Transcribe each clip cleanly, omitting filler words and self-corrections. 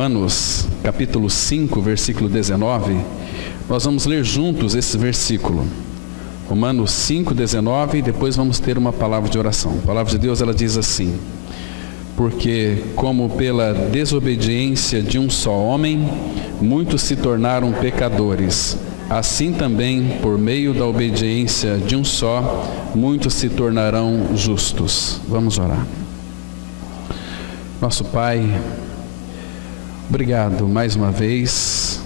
Romanos, capítulo 5, versículo 19, nós vamos ler juntos esse versículo. Romanos 5, 19, e depois vamos ter uma palavra de oração. A palavra de Deus, ela diz assim: porque como pela desobediência de um só homem, muitos se tornaram pecadores, assim também, por meio da obediência de um só, muitos se tornarão justos. Vamos orar. Nosso Pai, obrigado mais uma vez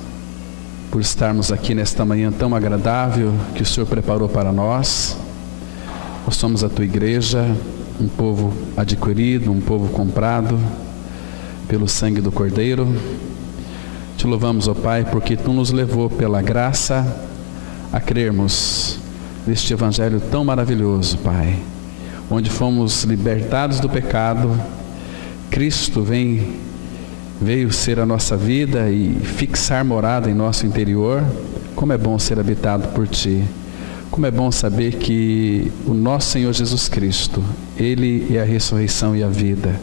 por estarmos aqui nesta manhã tão agradável que o Senhor preparou para nós. Nós somos a Tua igreja, um povo adquirido, um povo comprado pelo sangue do Cordeiro. Te louvamos, ó Pai, porque Tu nos levou pela graça a crermos neste Evangelho tão maravilhoso, Pai, onde fomos libertados do pecado. Cristo veio ser a nossa vida e fixar morada em nosso interior. Como é bom ser habitado por Ti. Como é bom saber que o nosso Senhor Jesus Cristo, Ele é a ressurreição e a vida.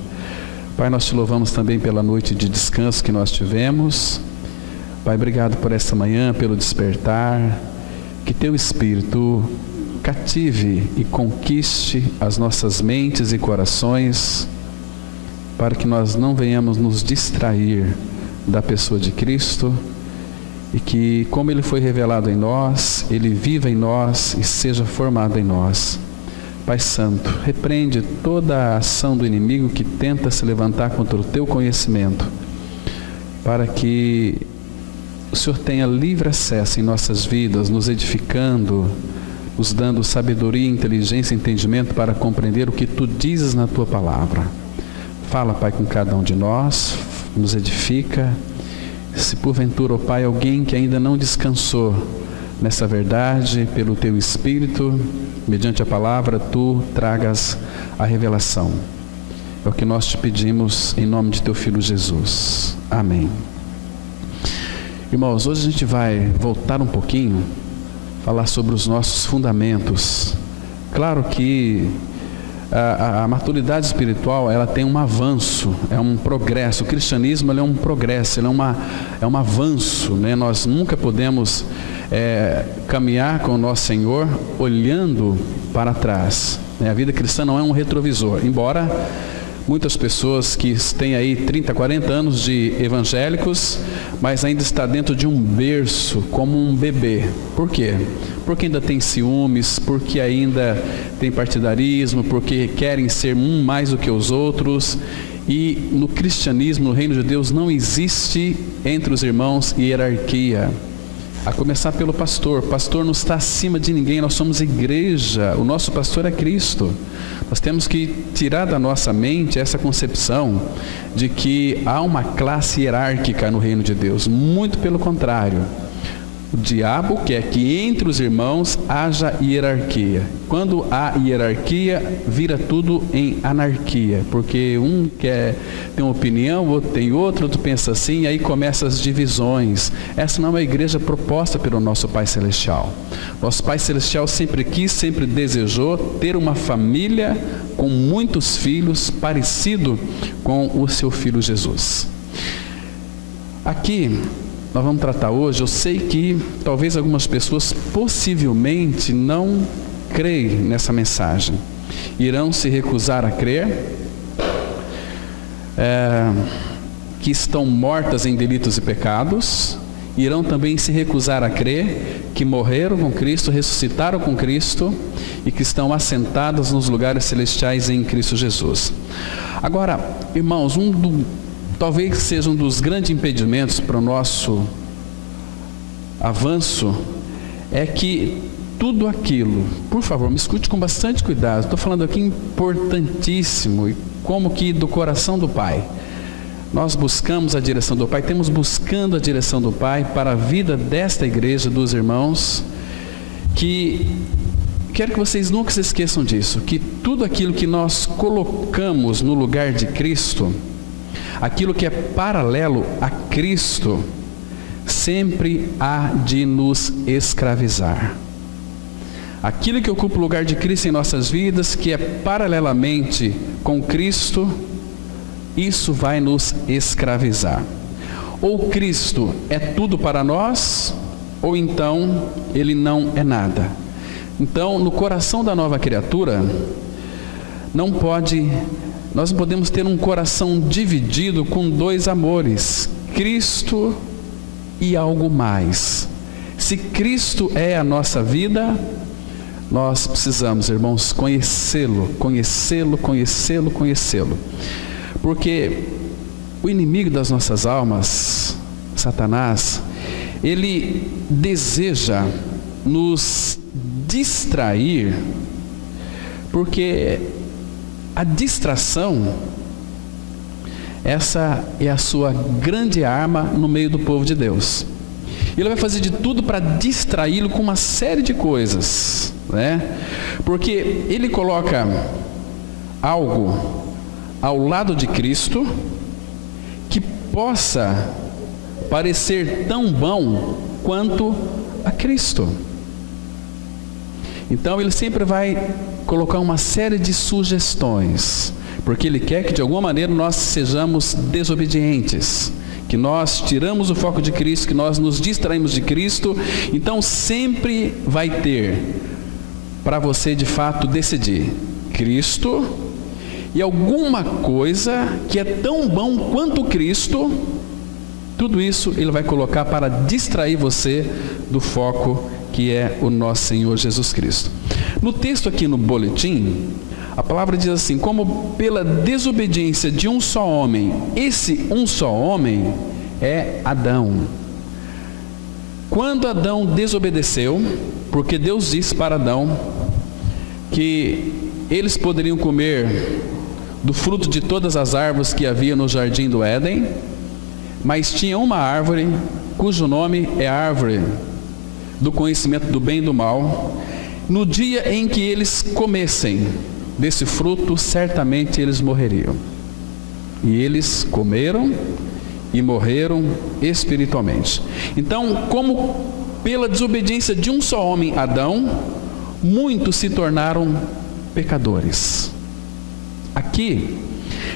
Pai, nós Te louvamos também pela noite de descanso que nós tivemos. Pai, obrigado por esta manhã, pelo despertar. Que Teu Espírito cative e conquiste as nossas mentes e corações, para que nós não venhamos nos distrair da pessoa de Cristo, e que, como Ele foi revelado em nós, Ele viva em nós e seja formado em nós. Pai Santo, repreende toda a ação do inimigo que tenta se levantar contra o Teu conhecimento, para que o Senhor tenha livre acesso em nossas vidas, nos edificando, nos dando sabedoria, inteligência e entendimento para compreender o que Tu dizes na Tua palavra. Fala, Pai, com cada um de nós, nos edifica. Se porventura, ó Pai, alguém que ainda não descansou nessa verdade, pelo Teu Espírito, mediante a palavra, Tu tragas a revelação. É o que nós Te pedimos em nome de Teu Filho Jesus. Amém. Irmãos, hoje a gente vai voltar um pouquinho, falar sobre os nossos fundamentos. Claro que a maturidade espiritual, ela tem um avanço, é um progresso. O cristianismo, ele é um progresso, ele é um avanço, né? Nós nunca podemos caminhar com o nosso Senhor olhando para trás, né? A vida cristã não é um retrovisor, embora muitas pessoas que têm aí 30, 40 anos de evangélicos, mas ainda está dentro de um berço, como um bebê. Por quê? Porque ainda tem ciúmes, porque ainda tem partidarismo, porque querem ser um mais do que os outros. E no cristianismo, no reino de Deus, não existe entre os irmãos hierarquia. A começar pelo pastor. O pastor não está acima de ninguém, nós somos igreja, o nosso pastor é Cristo. Nós temos que tirar da nossa mente essa concepção de que há uma classe hierárquica no reino de Deus. Muito pelo contrário. O diabo quer que entre os irmãos haja hierarquia. Quando há hierarquia, vira tudo em anarquia, porque um quer ter uma opinião, o outro tem outra, outro pensa assim, e aí começam as divisões. Essa não é uma igreja proposta pelo nosso Pai Celestial. Nosso Pai Celestial sempre quis, sempre desejou ter uma família com muitos filhos, parecido com o seu Filho Jesus. Aqui nós vamos tratar hoje, eu sei que talvez algumas pessoas possivelmente não creem nessa mensagem, irão se recusar a crer, que estão mortas em delitos e pecados, irão também se recusar a crer que morreram com Cristo, ressuscitaram com Cristo e que estão assentados nos lugares celestiais em Cristo Jesus. Agora, irmãos, talvez seja um dos grandes impedimentos para o nosso avanço, é que tudo aquilo, por favor, me escute com bastante cuidado, estou falando aqui importantíssimo, e como que do coração do Pai, nós buscamos a direção do Pai, temos buscando a direção do Pai para a vida desta igreja, dos irmãos, que quero que vocês nunca se esqueçam disso, que tudo aquilo que nós colocamos no lugar de Cristo, aquilo que é paralelo a Cristo, sempre há de nos escravizar. Aquilo que ocupa o lugar de Cristo em nossas vidas, que é paralelamente com Cristo, isso vai nos escravizar. Ou Cristo é tudo para nós, ou então Ele não é nada. Então, no coração da nova criatura, nós não podemos ter um coração dividido com dois amores, Cristo e algo mais. Se Cristo é a nossa vida, nós precisamos, irmãos, conhecê-lo. Porque o inimigo das nossas almas, Satanás, ele deseja nos distrair, porque a distração, essa é a sua grande arma no meio do povo de Deus. Ele vai fazer de tudo para distraí-lo com uma série de coisas, né? Porque ele coloca algo ao lado de Cristo que possa parecer tão bom quanto a Cristo. Então ele sempre vai colocar uma série de sugestões, porque ele quer que de alguma maneira nós sejamos desobedientes, que nós tiramos o foco de Cristo, que nós nos distraímos de Cristo. Então sempre vai ter para você de fato decidir Cristo e alguma coisa que é tão bom quanto Cristo. Tudo isso ele vai colocar para distrair você do foco que é o nosso Senhor Jesus Cristo. No texto aqui no boletim, a palavra diz assim: como pela desobediência de um só homem, esse um só homem é Adão. Quando Adão desobedeceu, porque Deus disse para Adão que eles poderiam comer do fruto de todas as árvores que havia no jardim do Éden, mas tinha uma árvore cujo nome é a árvore do conhecimento do bem e do mal. No dia em que eles comessem desse fruto, certamente eles morreriam. E eles comeram e morreram espiritualmente. Então, como pela desobediência de um só homem, Adão, muitos se tornaram pecadores. Aqui,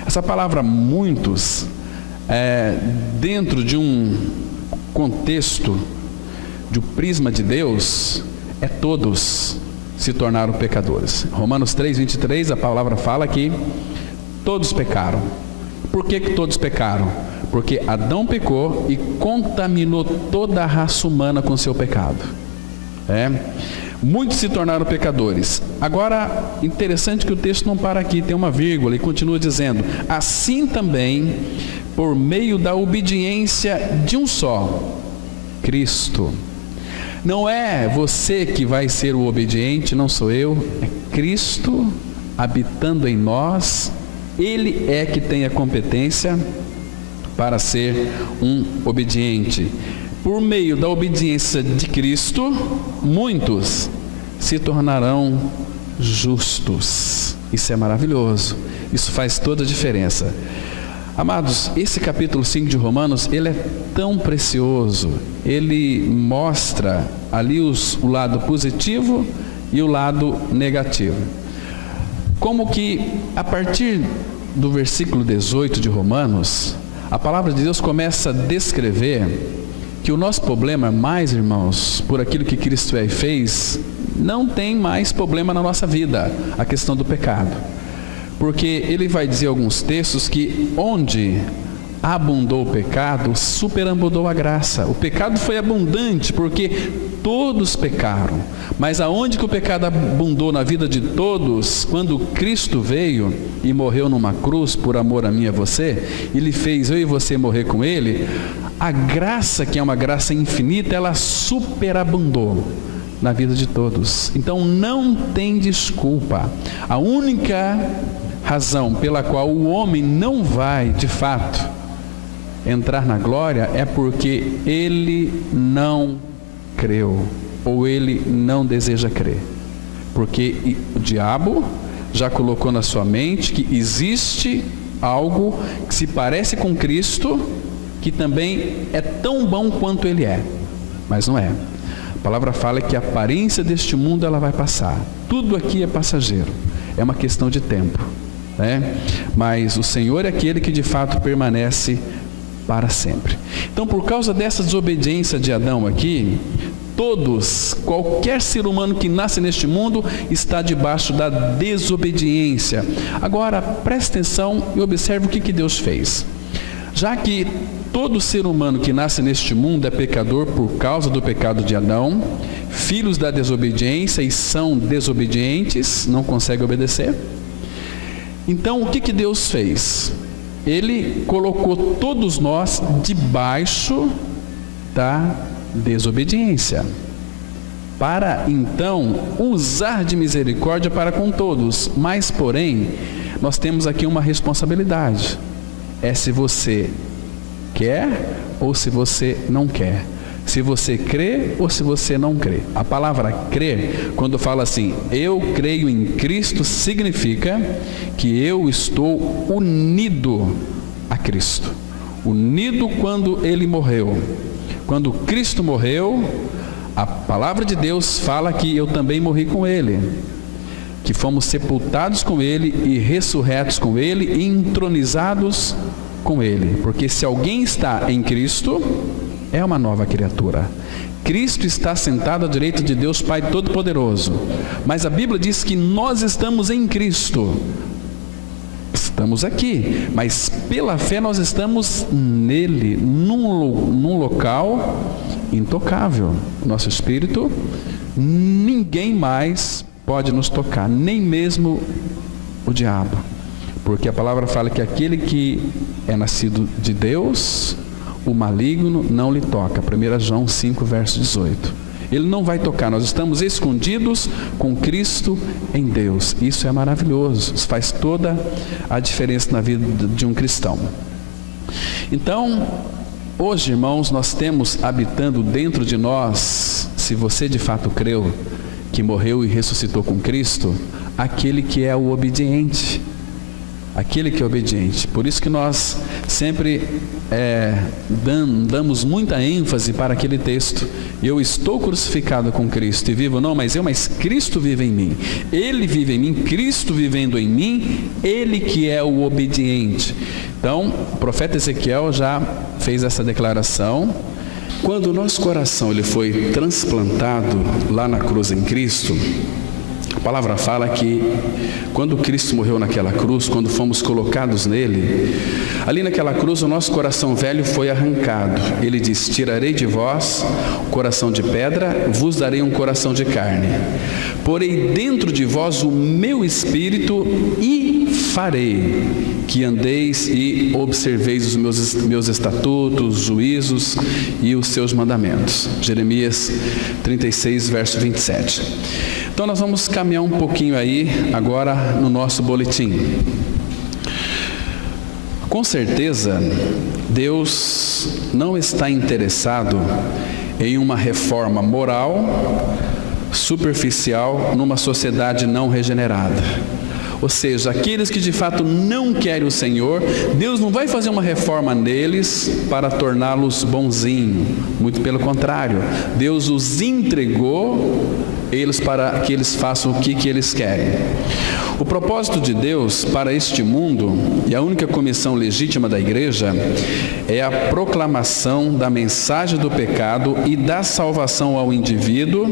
essa palavra muitos, dentro de um contexto, de um prisma de Deus, todos se tornaram pecadores. Romanos 3:23, a palavra fala que todos pecaram. Por que todos pecaram? Porque Adão pecou e contaminou toda a raça humana com seu pecado. Muitos se tornaram pecadores. Agora, interessante que o texto não para aqui, tem uma vírgula e continua dizendo: assim também, por meio da obediência de um só, Cristo. Não é você que vai ser o obediente, não sou eu, é Cristo habitando em nós. Ele é que tem a competência para ser um obediente. Por meio da obediência de Cristo, muitos se tornarão justos. Isso é maravilhoso. Isso faz toda a diferença. Amados, esse capítulo 5 de Romanos, ele é tão precioso. Ele mostra ali o lado positivo e o lado negativo. Como que a partir do versículo 18 de Romanos, a palavra de Deus começa a descrever que o nosso problema mais, irmãos, por aquilo que Cristo é e fez, não tem mais problema na nossa vida, a questão do pecado. Porque ele vai dizer alguns textos que onde abundou o pecado, superabundou a graça. O pecado foi abundante porque todos pecaram. Mas aonde que o pecado abundou na vida de todos? Quando Cristo veio e morreu numa cruz por amor a mim e a você, ele fez eu e você morrer com ele. A graça, que é uma graça infinita, ela superabundou na vida de todos. Então não tem desculpa. A única razão pela qual o homem não vai, de fato, entrar na glória é porque ele não creu, ou ele não deseja crer. Porque o diabo já colocou na sua mente que existe algo que se parece com Cristo, que também é tão bom quanto ele é, mas não é. A palavra fala que a aparência deste mundo ela vai passar. Tudo aqui é passageiro, é uma questão de tempo, né? Mas o Senhor é aquele que de fato permanece para sempre. Então, por causa dessa desobediência de Adão aqui, qualquer ser humano que nasce neste mundo está debaixo da desobediência. Agora, preste atenção e observe o que Deus fez. Já que todo ser humano que nasce neste mundo é pecador por causa do pecado de Adão, filhos da desobediência e são desobedientes, não conseguem obedecer. Então, o que Deus fez? Ele colocou todos nós debaixo da desobediência, para então usar de misericórdia para com todos. Mas, porém, nós temos aqui uma responsabilidade. É se você quer ou se você não quer. Se você crê ou se você não crê. A palavra crer, quando fala assim, eu creio em Cristo, significa que eu estou unido a Cristo. Unido quando Ele morreu. Quando Cristo morreu, a palavra de Deus fala que eu também morri com Ele. Que fomos sepultados com Ele e ressurretos com Ele e entronizados com Ele. Porque se alguém está em Cristo, é uma nova criatura. Cristo está sentado à direita de Deus Pai Todo-Poderoso. Mas a Bíblia diz que nós estamos em Cristo. Estamos aqui, mas pela fé nós estamos nele, num local intocável. Nosso espírito, ninguém mais pode nos tocar, nem mesmo o diabo. Porque a palavra fala que aquele que é nascido de Deus, o maligno não lhe toca. 1 João 5, verso 18. Ele não vai tocar, nós estamos escondidos com Cristo em Deus. Isso é maravilhoso, isso faz toda a diferença na vida de um cristão. Então, hoje, irmãos, nós temos habitando dentro de nós, se você de fato creu que morreu e ressuscitou com Cristo, aquele que é o obediente. Aquele que é obediente. Por isso que nós sempre damos muita ênfase para aquele texto. Eu estou crucificado com Cristo e vivo não, mas Cristo vive em mim. Ele vive em mim, Cristo vivendo em mim, Ele que é o obediente. Então, o profeta Ezequiel já fez essa declaração. Quando o nosso coração ele foi transplantado lá na cruz em Cristo, a palavra fala que quando Cristo morreu naquela cruz, quando fomos colocados nele, ali naquela cruz o nosso coração velho foi arrancado. Ele diz, tirarei de vós o coração de pedra, vos darei um coração de carne. Porei dentro de vós o meu espírito e farei que andeis e observeis os meus estatutos, juízos e os seus mandamentos. Jeremias 36, verso 27. Então nós vamos caminhar um pouquinho aí agora no nosso boletim. Com certeza, Deus não está interessado em uma reforma moral superficial numa sociedade não regenerada. Ou seja, aqueles que de fato não querem o Senhor, Deus não vai fazer uma reforma neles para torná-los bonzinhos. Muito pelo contrário, Deus os entregou eles para que eles façam o que eles querem. O propósito de Deus para este mundo, e a única comissão legítima da igreja, é a proclamação da mensagem do pecado e da salvação ao indivíduo,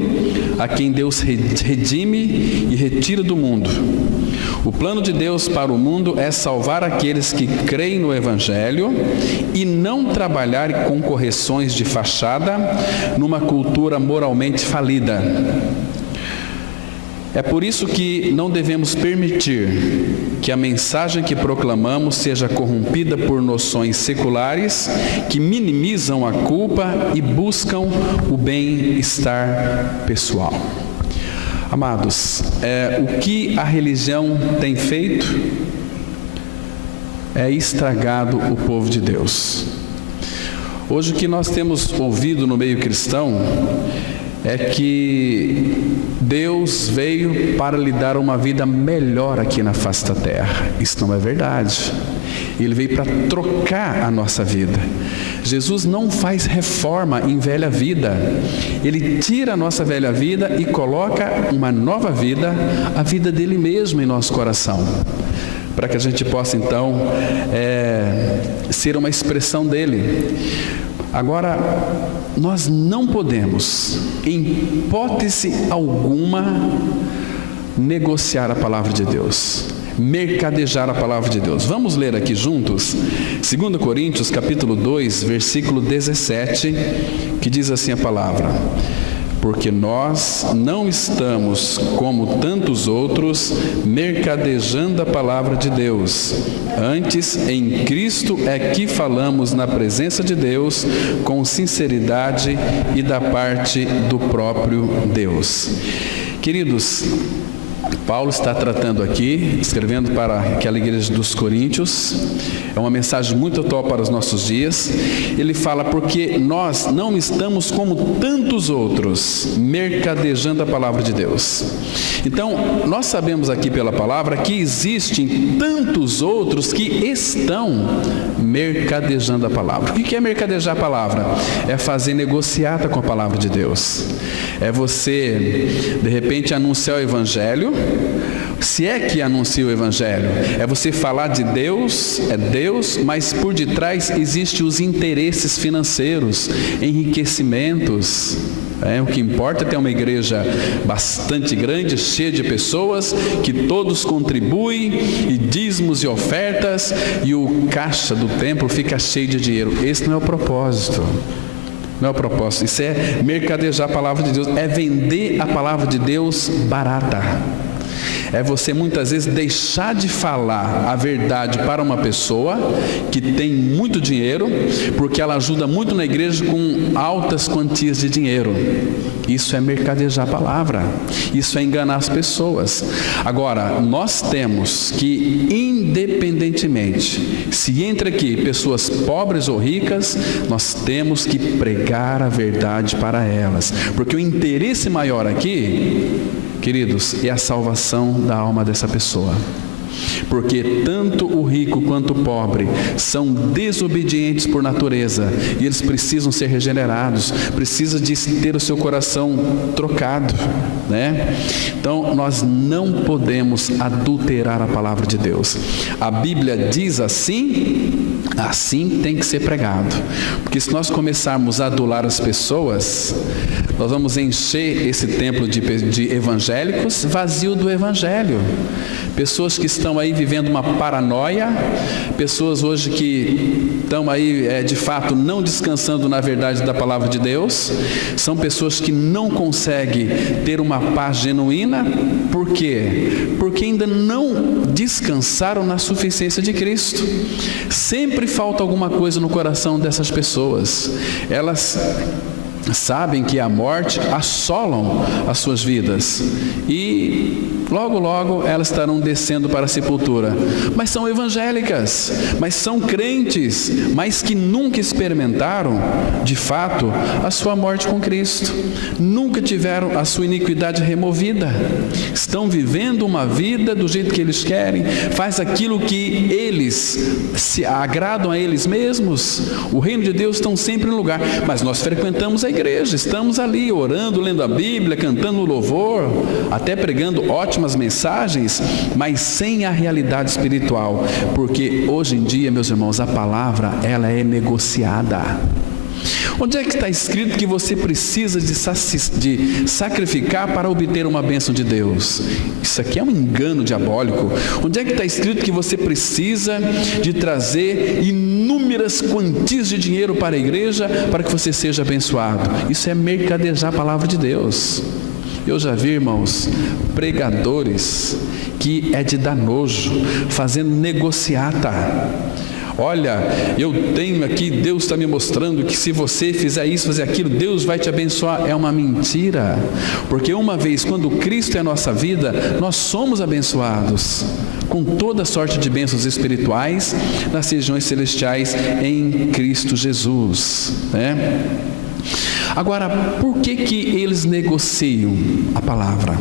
a quem Deus redime e retira do mundo. O plano de Deus para o mundo é salvar aqueles que creem no Evangelho e não trabalhar com correções de fachada numa cultura moralmente falida. É por isso que não devemos permitir que a mensagem que proclamamos seja corrompida por noções seculares que minimizam a culpa e buscam o bem-estar pessoal. Amados, o que a religião tem feito é estragado o povo de Deus. Hoje o que nós temos ouvido no meio cristão é que Deus veio para lhe dar uma vida melhor aqui na face da terra. Isso não é verdade. Ele veio para trocar a nossa vida. Jesus não faz reforma em velha vida. Ele tira a nossa velha vida e coloca uma nova vida, a vida dele mesmo em nosso coração. para que a gente possa então ser uma expressão dele. Agora, nós não podemos, em hipótese alguma, negociar a palavra de Deus, mercadejar a palavra de Deus. Vamos ler aqui juntos 2 Coríntios capítulo 2, versículo 17, que diz assim a palavra: porque nós não estamos, como tantos outros, mercadejando a palavra de Deus. Antes, em Cristo é que falamos na presença de Deus com sinceridade e da parte do próprio Deus. Queridos, Paulo está tratando aqui, escrevendo para aquela igreja dos Coríntios, é uma mensagem muito atual para os nossos dias. Ele fala: porque nós não estamos como tantos outros, mercadejando a palavra de Deus. Então, nós sabemos aqui pela palavra que existem tantos outros que estão mercadejando a palavra. O que é mercadejar a palavra? É fazer negociata com a palavra de Deus. É você, de repente, anunciar o Evangelho, se é que anuncia o Evangelho. É você falar de Deus, é Deus, mas por detrás existem os interesses financeiros, enriquecimentos. O que importa é ter uma igreja bastante grande, cheia de pessoas, que todos contribuem, e dízimos e ofertas, e o caixa do templo fica cheio de dinheiro. Esse não é o propósito. Não é o propósito. Isso é mercadejar a palavra de Deus, é vender a palavra de Deus barata. É você muitas vezes deixar de falar a verdade para uma pessoa que tem muito dinheiro, porque ela ajuda muito na igreja com altas quantias de dinheiro. Isso é mercadejar a palavra, isso é enganar as pessoas. Agora, nós temos que, independentemente se entra aqui pessoas pobres ou ricas, nós temos que pregar a verdade para elas, porque o interesse maior aqui, queridos, é a salvação da alma dessa pessoa. Porque tanto o rico quanto o pobre são desobedientes por natureza, e eles precisam ser regenerados, precisam de ter o seu coração trocado, né? Então nós não podemos adulterar a palavra de Deus. A Bíblia diz assim, assim tem que ser pregado. Porque se nós começarmos a adular as pessoas, nós vamos encher esse templo de evangélicos vazio do Evangelho. Pessoas que estão aí vivendo uma paranoia, pessoas hoje que estão aí de fato não descansando na verdade da palavra de Deus. São pessoas que não conseguem ter uma paz genuína. Por quê? Porque ainda não descansaram na suficiência de Cristo. Sempre falta alguma coisa no coração dessas pessoas. Elas sabem que a morte assolam as suas vidas e logo, logo elas estarão descendo para a sepultura. Mas são evangélicas, mas são crentes, mas que nunca experimentaram, de fato, a sua morte com Cristo. Nunca tiveram a sua iniquidade removida. Estão vivendo uma vida do jeito que eles querem, faz aquilo que eles se agradam a eles mesmos. O reino de Deus está sempre em lugar, mas nós frequentamos a igreja, estamos ali orando, lendo a Bíblia, cantando louvor, até pregando ótimas mensagens, mas sem a realidade espiritual, porque hoje em dia, meus irmãos, a palavra, ela é negociada. Onde é que está escrito que você precisa de sacrificar para obter uma bênção de Deus? Isso aqui é um engano diabólico. Onde é que está escrito que você precisa de trazer inúmeras quantias de dinheiro para a igreja para que você seja abençoado? Isso é mercadejar a palavra de Deus. Eu já vi, irmãos, pregadores que é de dar nojo, fazendo negociata. Olha, eu tenho aqui, Deus está me mostrando que se você fizer isso, fazer aquilo, Deus vai te abençoar. É uma mentira, porque uma vez, quando Cristo é a nossa vida, nós somos abençoados com toda sorte de bênçãos espirituais nas regiões celestiais em Cristo Jesus, né? Agora, por que eles negociam a palavra?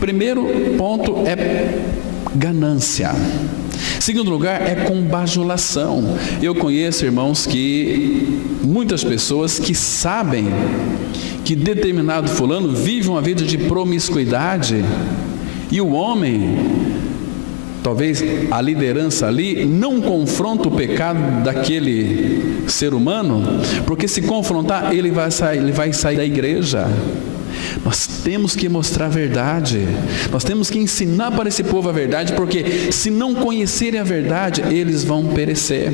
Primeiro ponto é ganância. Segundo lugar, é com bajulação. Eu conheço, irmãos, que muitas pessoas que sabem que determinado fulano vive uma vida de promiscuidade, e o homem Talvez a liderança ali não confronta o pecado daquele ser humano, porque se confrontar, ele vai sair da igreja. Nós temos que mostrar a verdade, nós temos que ensinar para esse povo a verdade, porque se não conhecerem a verdade, eles vão perecer.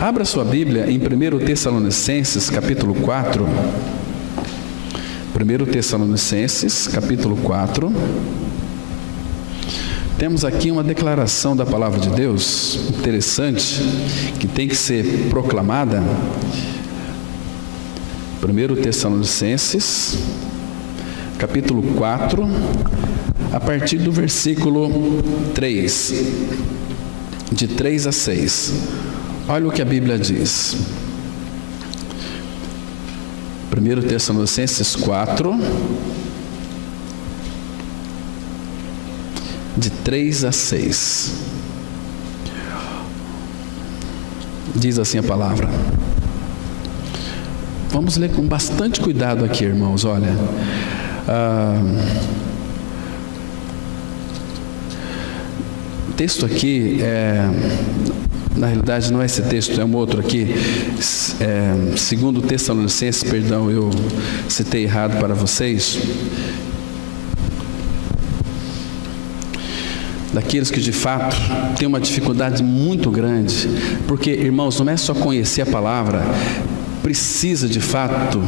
Abra sua Bíblia em 1 Tessalonicenses, capítulo 4. 1 Tessalonicenses, capítulo 4. Temos aqui uma declaração da palavra de Deus interessante, que tem que ser proclamada. 1 Tessalonicenses, capítulo 4, a partir do versículo 3, de 3 a 6. Olha o que a Bíblia diz. 1 Tessalonicenses 4, de 3 a 6. Diz assim a palavra. Vamos ler com bastante cuidado aqui, irmãos. Olha, o texto aqui na realidade não é esse texto, é um outro aqui, segundo Tessalonicenses, perdão, eu citei errado para vocês. Daqueles que de fato têm uma dificuldade muito grande, porque, irmãos, não é só conhecer a palavra, precisa de fato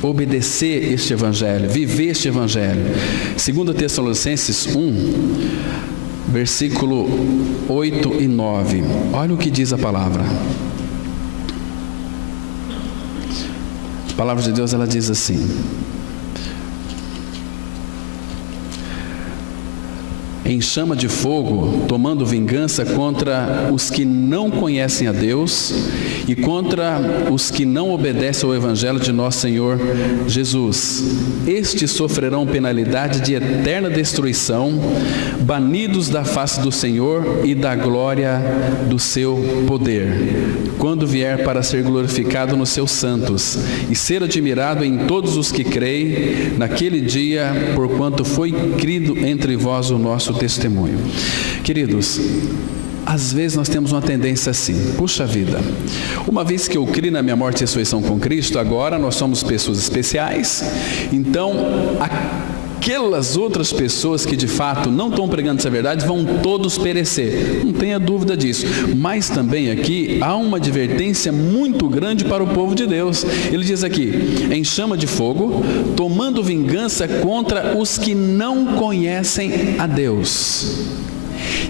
obedecer este evangelho, viver este evangelho. 2 Tessalonicenses 1, versículo 8 e 9. Olha o que diz a palavra. A palavra de Deus, ela diz assim: em chama de fogo, tomando vingança contra os que não conhecem a Deus e contra os que não obedecem ao Evangelho de nosso Senhor Jesus. Estes sofrerão penalidade de eterna destruição, banidos da face do Senhor e da glória do seu poder, quando vier para ser glorificado nos seus santos e ser admirado em todos os que creem naquele dia, porquanto foi crido entre vós o nosso testemunho. Queridos, às vezes nós temos uma tendência assim: puxa vida, uma vez que eu criei na minha morte e ressurreição com Cristo, agora nós somos pessoas especiais, então aquelas outras pessoas que de fato não estão pregando essa verdade vão todos perecer. Não tenha dúvida disso. Mas também aqui há uma advertência muito grande para o povo de Deus. Ele diz aqui: em chama de fogo, tomando vingança contra os que não conhecem a Deus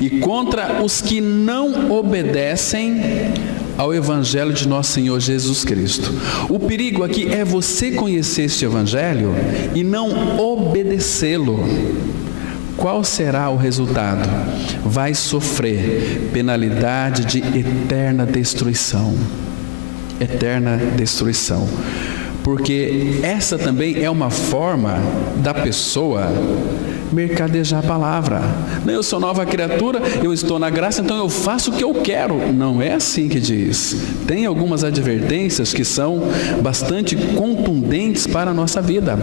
e contra os que não obedecem ao Evangelho de nosso Senhor Jesus Cristo. O perigo aqui é você conhecer este Evangelho e não obedecê-lo. Qual será o resultado? Vai sofrer penalidade de eterna destruição. Eterna destruição. Porque essa também é uma forma da pessoa mercadejar a palavra. Eu sou nova criatura, eu estou na graça, então eu faço o que eu quero. Não é assim que diz. Tem algumas advertências que são bastante contundentes para a nossa vida.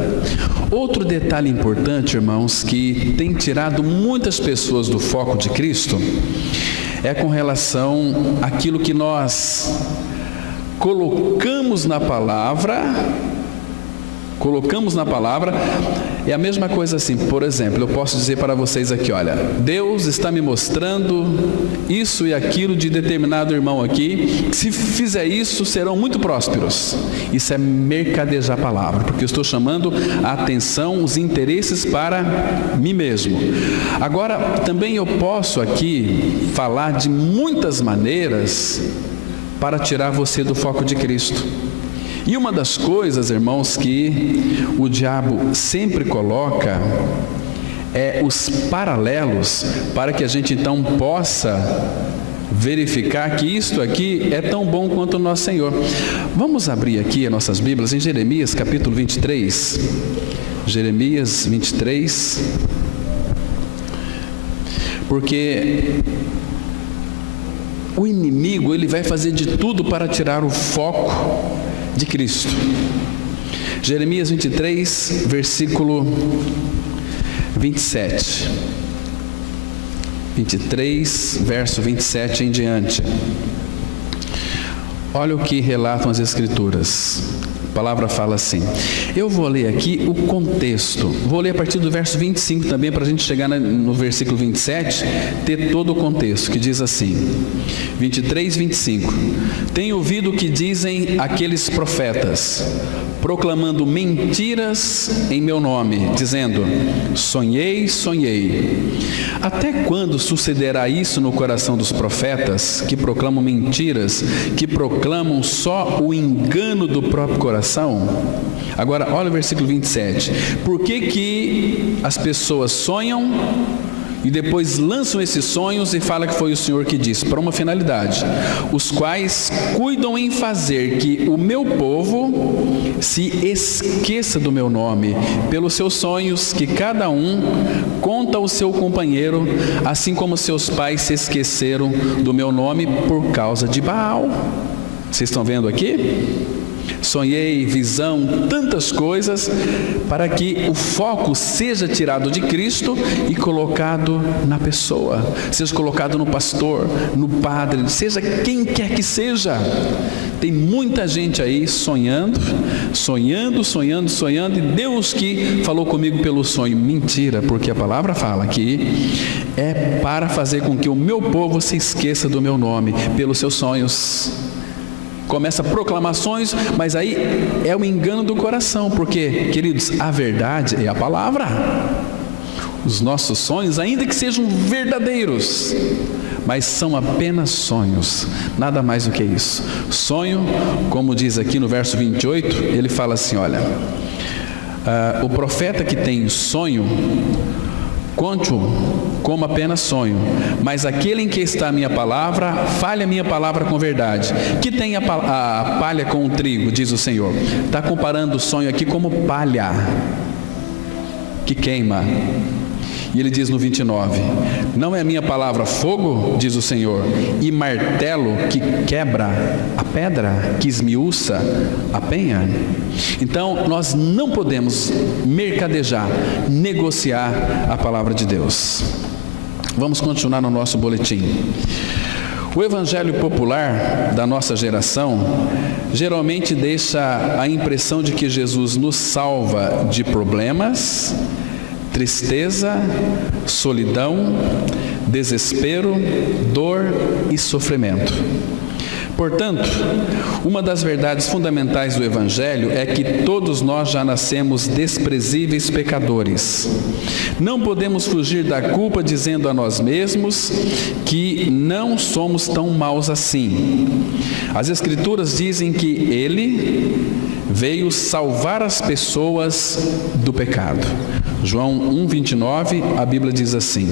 Outro detalhe importante, irmãos, que tem tirado muitas pessoas do foco de Cristo, é com relação àquilo que nós colocamos na palavra. É a mesma coisa assim. Por exemplo, eu posso dizer para vocês aqui: olha, Deus está me mostrando isso e aquilo de determinado irmão aqui, se fizer isso serão muito prósperos. Isso é mercadejar a palavra, porque eu estou chamando a atenção, os interesses para mim mesmo. Agora, também eu posso aqui falar de muitas maneiras para tirar você do foco de Cristo. E uma das coisas, irmãos, que o diabo sempre coloca é os paralelos, para que a gente então possa verificar que isto aqui é tão bom quanto o nosso Senhor. Vamos abrir aqui as nossas Bíblias em Jeremias capítulo 23. Jeremias 23. Porque o inimigo, ele vai fazer de tudo para tirar o foco de Cristo. Jeremias 23, versículo 27. 23, verso 27 em diante. Olha o que relatam as Escrituras. A palavra fala assim. Eu vou ler aqui o contexto. Vou ler a partir do verso 25 também, para a gente chegar no versículo 27, ter todo o contexto, que diz assim, 23, 25. Tenho ouvido o que dizem aqueles profetas, proclamando mentiras em meu nome, dizendo, sonhei, sonhei. Até quando sucederá isso no coração dos profetas, que proclamam mentiras, que proclamam só o engano do próprio coração? Agora, olha o versículo 27. Por que as pessoas sonham e depois lançam esses sonhos e falam que foi o Senhor que disse? Para uma finalidade. Os quais cuidam em fazer que o meu povo se esqueça do meu nome, pelos seus sonhos que cada um conta ao seu companheiro, assim como seus pais se esqueceram do meu nome por causa de Baal. Vocês estão vendo aqui? Sonhei, visão, tantas coisas, para que o foco seja tirado de Cristo e colocado na pessoa, seja colocado no pastor, no padre, seja quem quer que seja. Tem muita gente aí sonhando, e Deus que falou comigo pelo sonho. Mentira, porque a palavra fala que é para fazer com que o meu povo se esqueça do meu nome, pelos seus sonhos. Começa proclamações, mas aí é o engano do coração, porque, queridos, a verdade é a palavra. Os nossos sonhos, ainda que sejam verdadeiros, mas são apenas sonhos, nada mais do que isso. Sonho, como diz aqui no verso 28, ele fala assim, olha, o profeta que tem sonho, conte-o como apenas sonho, mas aquele em que está a minha palavra, fale a minha palavra com verdade. Que tem a palha com o trigo, diz o Senhor. Está comparando o sonho aqui como palha, que queima. E ele diz no 29, não é a minha palavra fogo, diz o Senhor, e martelo que quebra a pedra, que esmiuça a penha? Então, nós não podemos mercadejar, negociar a palavra de Deus. Vamos continuar no nosso boletim. O evangelho popular da nossa geração geralmente deixa a impressão de que Jesus nos salva de problemas, tristeza, solidão, desespero, dor e sofrimento. Portanto, uma das verdades fundamentais do Evangelho é que todos nós já nascemos desprezíveis pecadores. Não podemos fugir da culpa dizendo a nós mesmos que não somos tão maus assim. As Escrituras dizem que Ele veio salvar as pessoas do pecado. João 1,29, a Bíblia diz assim: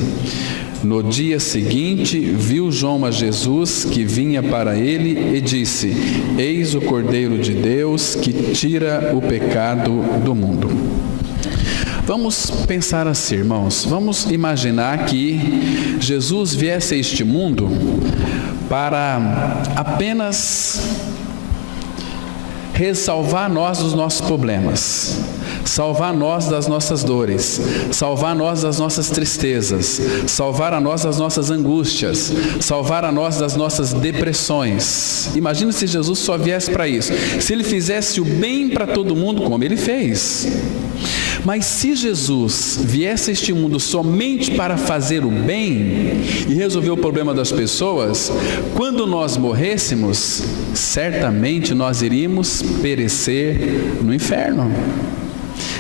no dia seguinte, viu João a Jesus que vinha para ele e disse: eis o Cordeiro de Deus que tira o pecado do mundo. Vamos pensar assim, irmãos. Vamos imaginar que Jesus viesse a este mundo para apenas ressalvar nós dos nossos problemas, salvar nós das nossas dores, salvar nós das nossas tristezas, salvar a nós das nossas angústias, salvar a nós das nossas depressões. Imagina se Jesus só viesse para isso, se Ele fizesse o bem para todo mundo como Ele fez. Mas se Jesus viesse a este mundo somente para fazer o bem e resolver o problema das pessoas, quando nós morrêssemos, certamente nós iríamos perecer no inferno.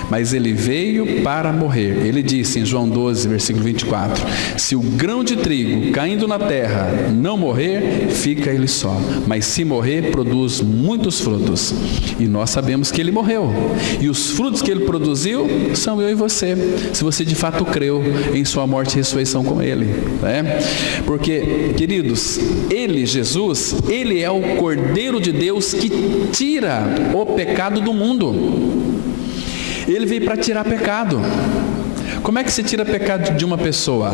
Mas Ele veio para morrer. Ele disse em João 12, versículo 24, se o grão de trigo caindo na terra não morrer, fica ele só, mas se morrer, produz muitos frutos. E nós sabemos que Ele morreu, e os frutos que Ele produziu são eu e você, se você de fato creu em sua morte e ressurreição com Ele, né? Porque, queridos, Ele, Jesus, Ele é o Cordeiro de Deus que tira o pecado do mundo. Ele veio para tirar pecado. Como é que se tira pecado de uma pessoa?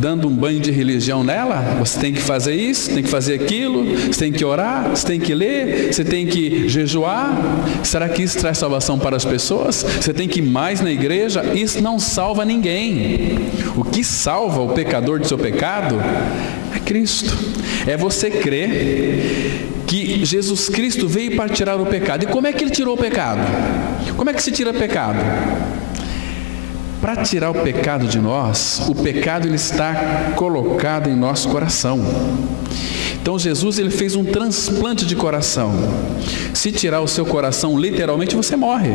dando um banho de religião nela. Você tem que fazer isso, tem que fazer aquilo, você tem que orar, você tem que ler, você tem que jejuar. Será que isso traz salvação para as pessoas? Você tem que ir mais na igreja? Isso não salva ninguém. O que salva o pecador do seu pecado é Cristo. É você crer que Jesus Cristo veio para tirar o pecado. E como é que Ele tirou o pecado? Como é que se tira pecado? Para tirar o pecado de nós, o pecado ele está colocado em nosso coração. Então Jesus ele fez um transplante de coração. Se tirar o seu coração, literalmente você morre.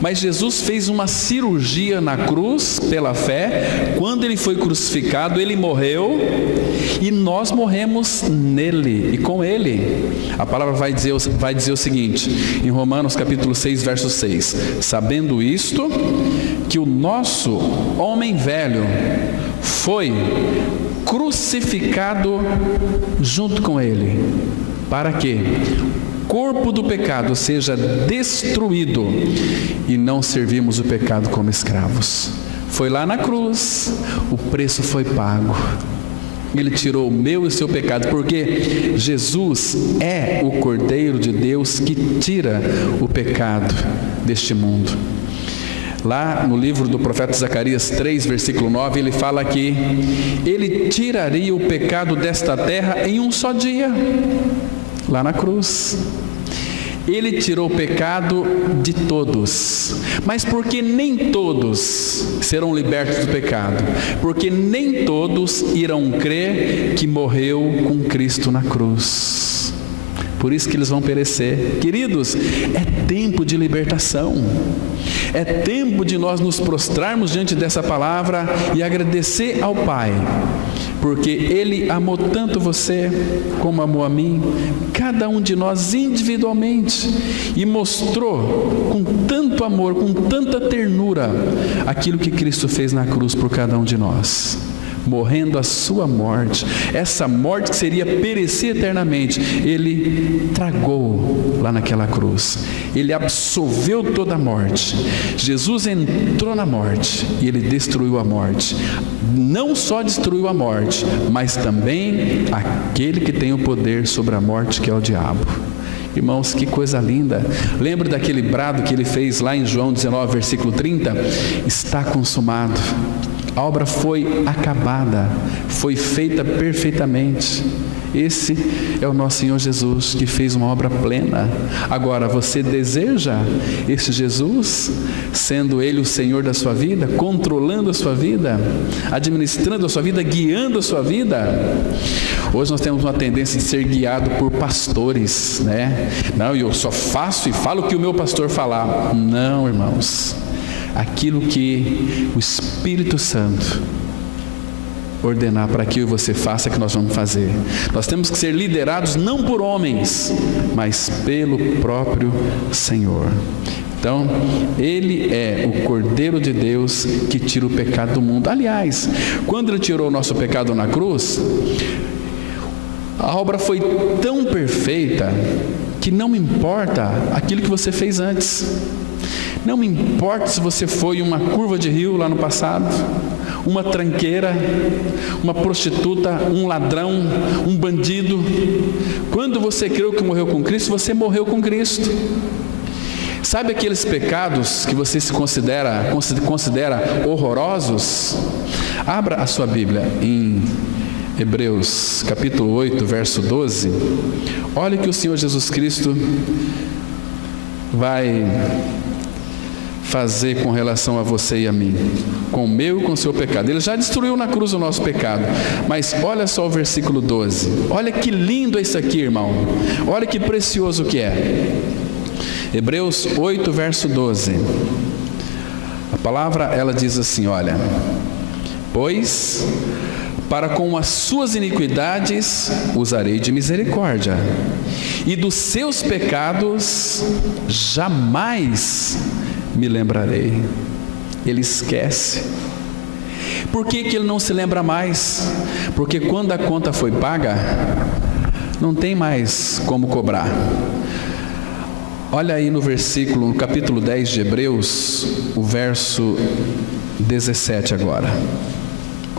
Mas Jesus fez uma cirurgia na cruz pela fé. Quando ele foi crucificado, ele morreu e nós morremos nele e com ele. A palavra vai dizer o seguinte, em Romanos capítulo 6, verso 6: sabendo isto, que o nosso homem velho foi crucificado junto com ele, para que o corpo do pecado seja destruído e não servimos o pecado como escravos. Foi lá na cruz, o preço foi pago. Ele tirou o meu e o seu pecado, porque Jesus é o Cordeiro de Deus que tira o pecado deste mundo. Lá no livro do profeta Zacarias 3, versículo 9, ele fala que ele tiraria o pecado desta terra em um só dia, lá na cruz. Ele tirou o pecado de todos. Mas por que nem todos serão libertos do pecado? Porque nem todos irão crer que morreu com Cristo na cruz. Por isso que eles vão perecer. Queridos, é tempo de libertação. É tempo de nós nos prostrarmos diante dessa palavra e agradecer ao Pai, porque Ele amou tanto você como amou a mim, cada um de nós individualmente, e mostrou com tanto amor, com tanta ternura, aquilo que Cristo fez na cruz por cada um de nós. Morrendo a sua morte, essa morte que seria perecer eternamente, Ele tragou lá naquela cruz. Ele absolveu toda a morte. Jesus entrou na morte e Ele destruiu a morte. Não só destruiu a morte, mas também aquele que tem o poder sobre a morte, que é o diabo. Irmãos, que coisa linda. Lembra daquele brado que Ele fez lá em João 19, versículo 30? Está consumado. A obra foi acabada, foi feita perfeitamente. Esse é o nosso Senhor Jesus, que fez uma obra plena. Agora, você deseja esse Jesus, sendo Ele o Senhor da sua vida, controlando a sua vida, administrando a sua vida, guiando a sua vida? Hoje nós temos uma tendência de ser guiado por pastores, né? Não, eu só faço e falo o que o meu pastor falar. Não, irmãos. Aquilo que o Espírito Santo ordenar para que você faça, que nós vamos fazer. Nós temos que ser liderados não por homens, mas pelo próprio Senhor. Então, Ele é o Cordeiro de Deus que tira o pecado do mundo. Aliás, quando Ele tirou o nosso pecado na cruz, a obra foi tão perfeita que não importa aquilo que você fez antes. Não me importa se você foi uma curva de rio lá no passado, uma tranqueira, uma prostituta, um ladrão, um bandido. Quando você creu que morreu com Cristo, você morreu com Cristo. Sabe aqueles pecados que você se considera horrorosos? Abra a sua Bíblia em Hebreus capítulo 8, verso 12. Olha o que o Senhor Jesus Cristo vai fazer com relação a você e a mim, com o meu e com o seu pecado. Ele já destruiu na cruz o nosso pecado, mas olha só o versículo 12. Olha que lindo é isso aqui, irmão. Olha que precioso que é. Hebreus 8, verso 12. A palavra, ela diz assim, olha: pois para com as suas iniquidades usarei de misericórdia, e dos seus pecados jamais me lembrarei. Ele esquece. Por que ele não se lembra mais? Porque quando a conta foi paga, não tem mais como cobrar. Olha aí no versículo, no capítulo 10 de Hebreus, o verso 17 agora.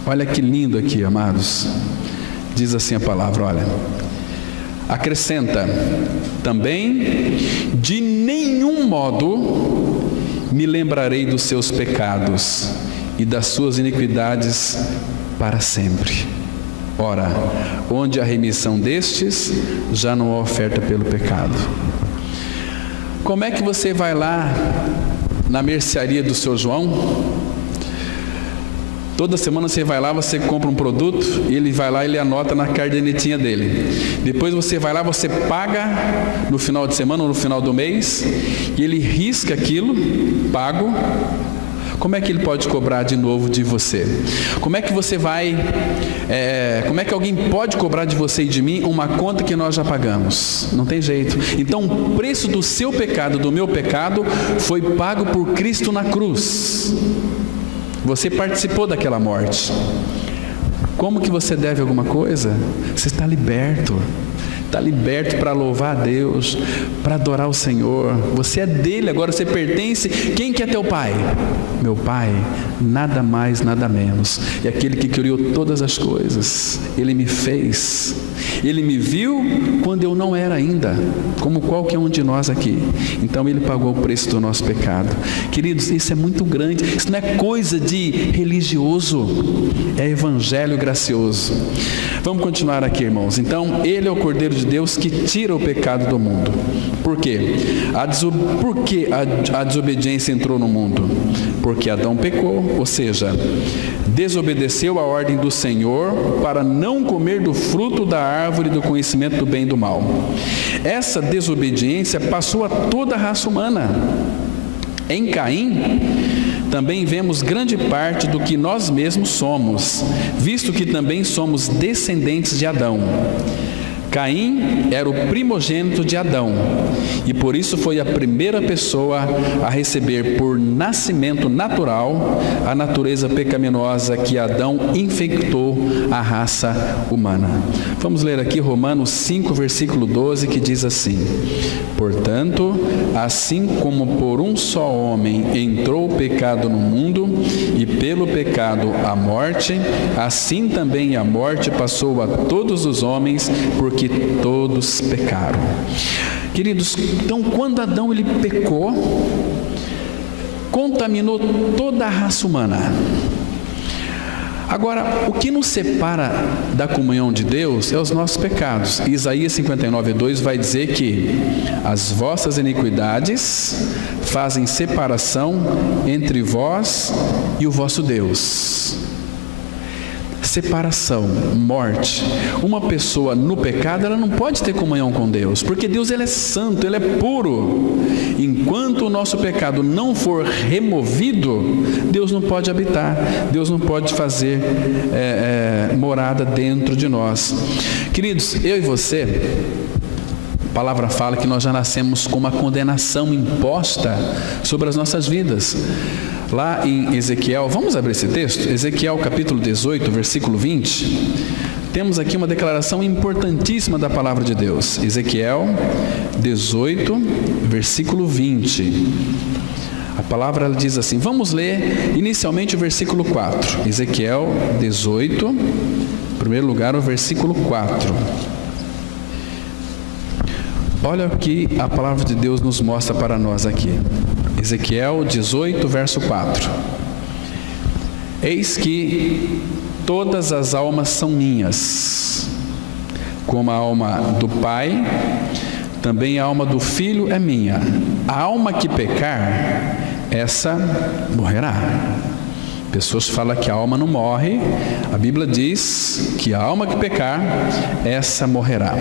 Olha que lindo aqui, amados. Diz assim a palavra, olha. Acrescenta, também, de nenhum modo me lembrarei dos seus pecados e das suas iniquidades para sempre. Ora, onde há remissão destes, já não há oferta pelo pecado. Como é que você vai lá na mercearia do seu João? Toda semana você vai lá, você compra um produto, e ele vai lá e ele anota na cadernetinha dele. Depois você vai lá, você paga no final de semana ou no final do mês, e ele risca aquilo, pago. Como é que ele pode cobrar de novo de você? Como é que você vai... como é que alguém pode cobrar de você e de mim uma conta que nós já pagamos? Não tem jeito. Então o preço do seu pecado, do meu pecado, foi pago por Cristo na cruz. Você participou daquela morte. Como que você deve alguma coisa? Você está liberto. Está liberto para louvar a Deus, para adorar o Senhor. Você é dele, agora você pertence. Quem que é teu pai? Meu pai, nada mais, nada menos. E aquele que criou todas as coisas. Ele me fez. Ele me viu quando eu não era ainda, como qualquer um de nós aqui. Então ele pagou o preço do nosso pecado. Queridos, isso é muito grande. Isso não é coisa de religioso, é evangelho gracioso. Vamos continuar aqui, irmãos. Então, ele é o Cordeiro de Deus que tira o pecado do mundo. Por quê? Por que a desobediência entrou no mundo? Porque Adão pecou, ou seja, desobedeceu a ordem do Senhor para não comer do fruto da árvore do conhecimento do bem e do mal. Essa desobediência passou a toda a raça humana. Em Caim, também vemos grande parte do que nós mesmos somos, visto que também somos descendentes de Adão. Caim era o primogênito de Adão e por isso foi a primeira pessoa a receber por nascimento natural a natureza pecaminosa que Adão infectou a raça humana. Vamos ler aqui Romanos 5, versículo 12, que diz assim: portanto, assim como por um só homem entrou o pecado no mundo e pelo pecado a morte, assim também a morte passou a todos os homens, porque todos pecaram. Queridos, então quando Adão ele pecou, contaminou toda a raça humana. Agora, o que nos separa da comunhão de Deus é os nossos pecados. Isaías 59:2 vai dizer que as vossas iniquidades fazem separação entre vós e o vosso Deus. Separação, morte. Uma pessoa no pecado, ela não pode ter comunhão com Deus, porque Deus ele é santo, ele é puro. Enquanto o nosso pecado não for removido, Deus não pode habitar, Deus não pode fazer morada dentro de nós. Queridos, eu e você, a palavra fala que nós já nascemos com uma condenação imposta sobre as nossas vidas. Lá em Ezequiel, vamos abrir esse texto? Ezequiel capítulo 18, versículo 20. Temos aqui uma declaração importantíssima da palavra de Deus. Ezequiel 18, versículo 20. A palavra ela diz assim, vamos ler inicialmente o versículo 4. Ezequiel 18, em primeiro lugar o versículo 4. Olha o que a palavra de Deus nos mostra para nós aqui. Ezequiel 18, verso 4. Eis que todas as almas são minhas, como a alma do Pai, também a alma do Filho é minha. A alma que pecar, essa morrerá. Pessoas falam que a alma não morre, a Bíblia diz que a alma que pecar, essa morrerá.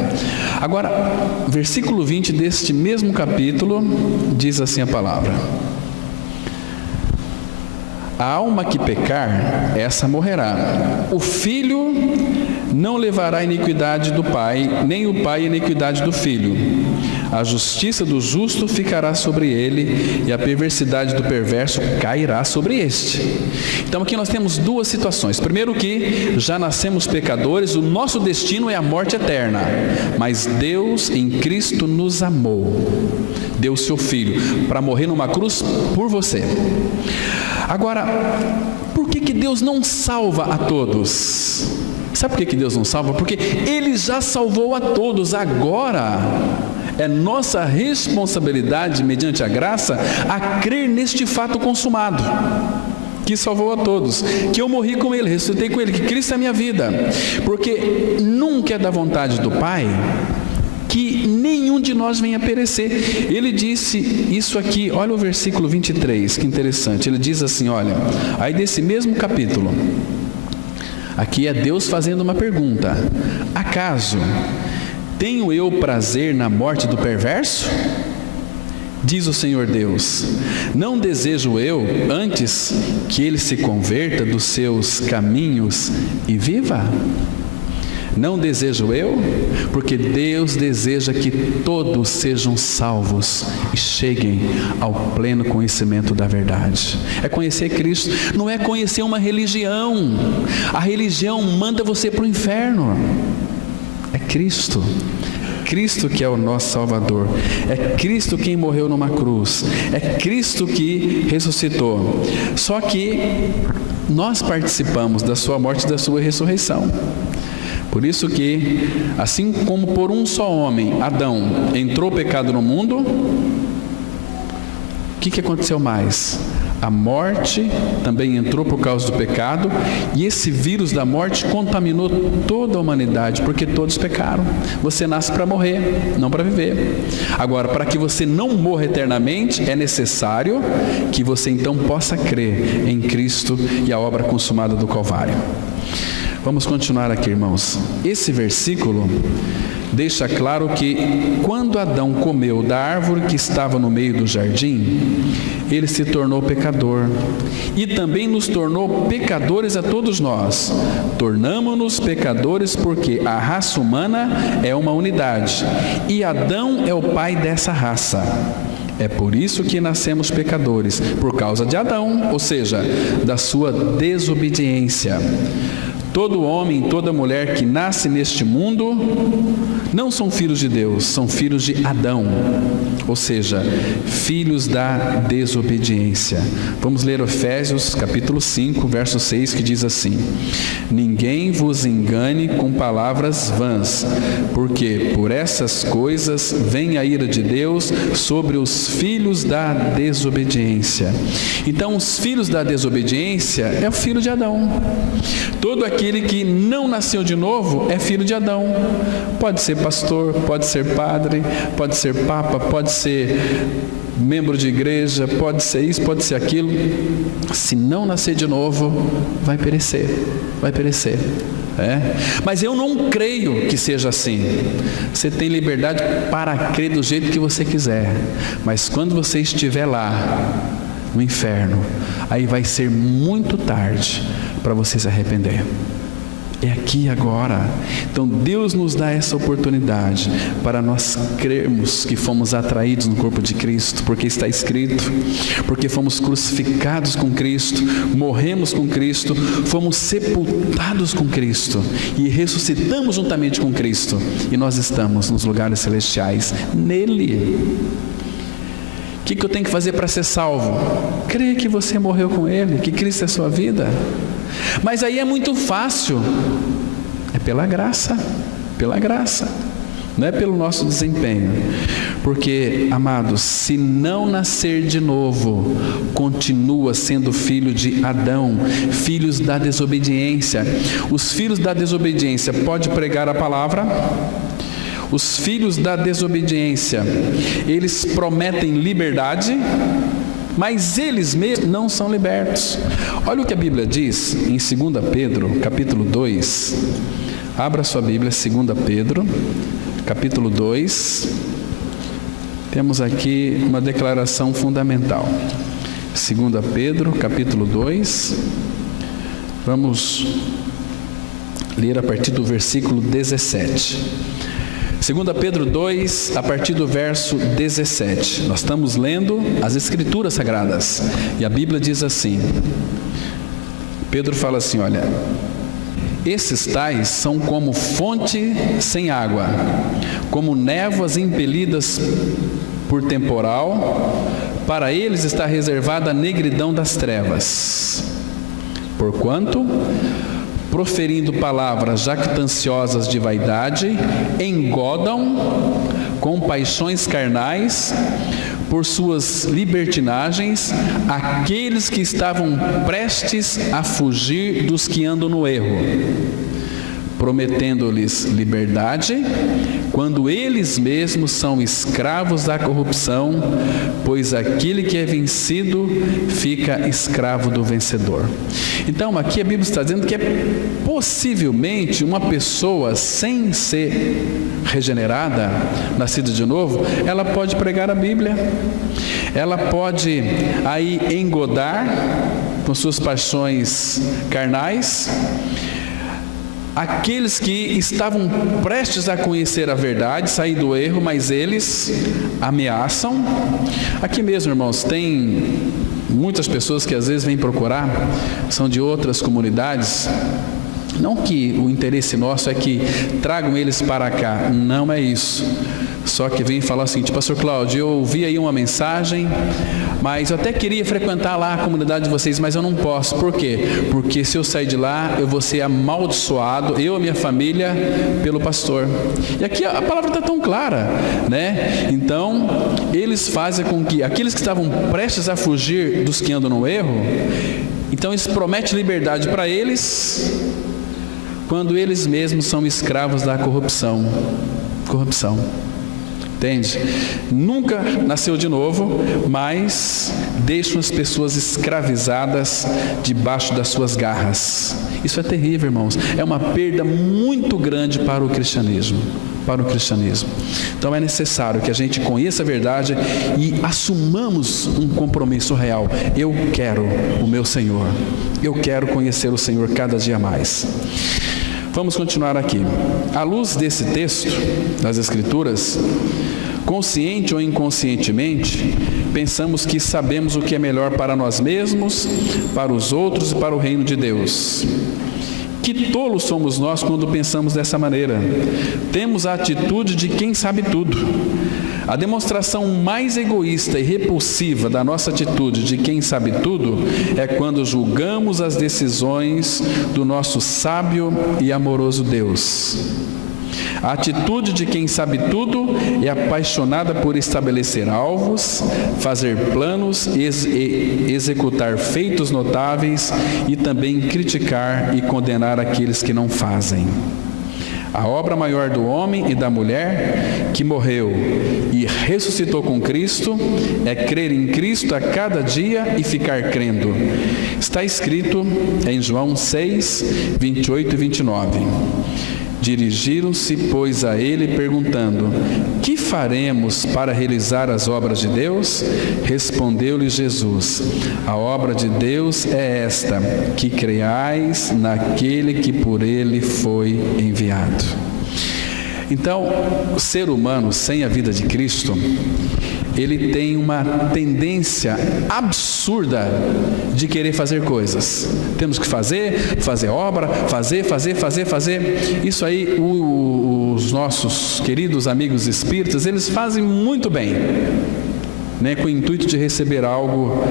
Agora, versículo 20 deste mesmo capítulo, diz assim a palavra: a alma que pecar, essa morrerá. O filho não levará a iniquidade do pai, nem o pai a iniquidade do filho. A justiça do justo ficará sobre ele, e a perversidade do perverso cairá sobre este. Então aqui nós temos duas situações. Primeiro que já nascemos pecadores, o nosso destino é a morte eterna. Mas Deus em Cristo nos amou, deu seu Filho para morrer numa cruz por você. Agora, por que Deus não salva a todos? Sabe por que Deus não salva? Porque Ele já salvou a todos. Agora é nossa responsabilidade, mediante a graça, a crer neste fato consumado, que salvou a todos, que eu morri com Ele, ressuscitei com Ele, que Cristo é a minha vida. Porque nunca é da vontade do Pai que nenhum de nós venha perecer. Ele disse isso aqui, olha o versículo 23, que interessante. Ele diz assim, olha, aí desse mesmo capítulo, aqui é Deus fazendo uma pergunta: acaso tenho eu prazer na morte do perverso? Diz o Senhor Deus: não desejo eu antes que ele se converta dos seus caminhos e viva? Não desejo eu? Porque Deus deseja que todos sejam salvos e cheguem ao pleno conhecimento da verdade. É conhecer Cristo, não é conhecer uma religião. A religião manda você para o inferno. É Cristo. Cristo que é o nosso Salvador. É Cristo quem morreu numa cruz. É Cristo que ressuscitou. Só que nós participamos da sua morte e da sua ressurreição. Por isso que, assim como por um só homem, Adão, entrou o pecado no mundo, o que aconteceu mais? A morte também entrou por causa do pecado, e esse vírus da morte contaminou toda a humanidade, porque todos pecaram. Você nasce para morrer, não para viver. Agora, para que você não morra eternamente, é necessário que você então possa crer em Cristo e a obra consumada do Calvário. Vamos continuar aqui, irmãos. Esse versículo deixa claro que quando Adão comeu da árvore que estava no meio do jardim, ele se tornou pecador, e também nos tornou pecadores a todos nós. Tornamo-nos pecadores porque a raça humana é uma unidade, e Adão é o pai dessa raça. É por isso que nascemos pecadores, por causa de Adão, ou seja, da sua desobediência. Todo homem, toda mulher que nasce neste mundo não são filhos de Deus, são filhos de Adão, ou seja, filhos da desobediência. Vamos ler Efésios capítulo 5, verso 6, que diz assim: ninguém vos engane com palavras vãs, porque por essas coisas vem a ira de Deus sobre os filhos da desobediência. Então, os filhos da desobediência é o filho de Adão. Todo aquele que não nasceu de novo é filho de Adão. Pode ser pastor, pode ser padre, pode ser papa, pode ser membro de igreja, pode ser isso, pode ser aquilo. Se não nascer de novo, vai perecer, vai perecer. Mas eu não creio que seja assim. Você tem liberdade para crer do jeito que você quiser, mas quando você estiver lá no inferno, aí vai ser muito tarde para você se arrepender. É aqui agora. Então Deus nos dá essa oportunidade para nós crermos que fomos atraídos no corpo de Cristo, porque está escrito, porque fomos crucificados com Cristo, morremos com Cristo, fomos sepultados com Cristo e ressuscitamos juntamente com Cristo, e nós estamos nos lugares celestiais nele. O que eu tenho que fazer para ser salvo? Crer que você morreu com Ele, que Cristo é a sua vida. Mas aí é muito fácil. É pela graça, não é pelo nosso desempenho. Porque, amados, se não nascer de novo, continua sendo filho de Adão, filhos da desobediência. Os filhos da desobediência podem pregar a palavra. Os filhos da desobediência, eles prometem liberdade, mas eles mesmos não são libertos. Olha o que a Bíblia diz em 2 Pedro, capítulo 2. Abra sua Bíblia, 2 Pedro, capítulo 2. Temos aqui uma declaração fundamental. 2 Pedro, capítulo 2. Vamos ler a partir do versículo 17. 2 Pedro 2, a partir do verso 17. Nós estamos lendo as Escrituras Sagradas. E a Bíblia diz assim. Pedro fala assim, olha: esses tais são como fonte sem água, como névoas impelidas por temporal, para eles está reservada a negridão das trevas. Porquanto, proferindo palavras jactanciosas de vaidade, engodam com paixões carnais, por suas libertinagens, aqueles que estavam prestes a fugir dos que andam no erro, prometendo-lhes liberdade, quando eles mesmos são escravos da corrupção, pois aquele que é vencido fica escravo do vencedor. Então aqui a Bíblia está dizendo que possivelmente uma pessoa sem ser regenerada, nascida de novo, ela pode pregar a Bíblia, ela pode aí engodar com suas paixões carnais aqueles que estavam prestes a conhecer a verdade, sair do erro, mas eles ameaçam. Aqui mesmo, irmãos, tem muitas pessoas que às vezes vêm procurar, são de outras comunidades. Não que o interesse nosso é que tragam eles para cá, não é isso. Só que vem falar assim, pastor Cláudio, eu ouvi aí uma mensagem, mas eu até queria frequentar lá a comunidade de vocês, mas eu não posso. Por quê? Porque se eu sair de lá, eu vou ser amaldiçoado, eu e minha família, pelo pastor. E aqui a palavra está tão clara, né? Então, eles fazem com que aqueles que estavam prestes a fugir dos que andam no erro, então eles prometem liberdade para eles, quando eles mesmos são escravos da corrupção. Entende? Nunca nasceu de novo, mas deixam as pessoas escravizadas debaixo das suas garras. Isso é terrível, irmãos. É uma perda muito grande para o cristianismo. Então é necessário que a gente conheça a verdade e assumamos um compromisso real. Eu quero o meu Senhor. Eu quero conhecer o Senhor cada dia mais. Vamos continuar aqui. À luz desse texto, das Escrituras, consciente ou inconscientemente, pensamos que sabemos o que é melhor para nós mesmos, para os outros e para o reino de Deus. Que tolos somos nós quando pensamos dessa maneira. Temos a atitude de quem sabe tudo. A demonstração mais egoísta e repulsiva da nossa atitude de quem sabe tudo é quando julgamos as decisões do nosso sábio e amoroso Deus. A atitude de quem sabe tudo é apaixonada por estabelecer alvos, fazer planos e executar feitos notáveis e também criticar e condenar aqueles que não fazem. A obra maior do homem e da mulher que morreu e ressuscitou com Cristo é crer em Cristo a cada dia e ficar crendo. Está escrito em João 6, 28 e 29. Dirigiram-se, pois, a ele, perguntando: que faremos para realizar as obras de Deus? Respondeu-lhe Jesus: a obra de Deus é esta, que creiais naquele que por ele foi enviado. Então, o ser humano sem a vida de Cristo, ele tem uma tendência absurda de querer fazer coisas. Temos que fazer obra, fazer. Isso aí, os nossos queridos amigos espíritas, eles fazem muito bem, né, com o intuito de receber algo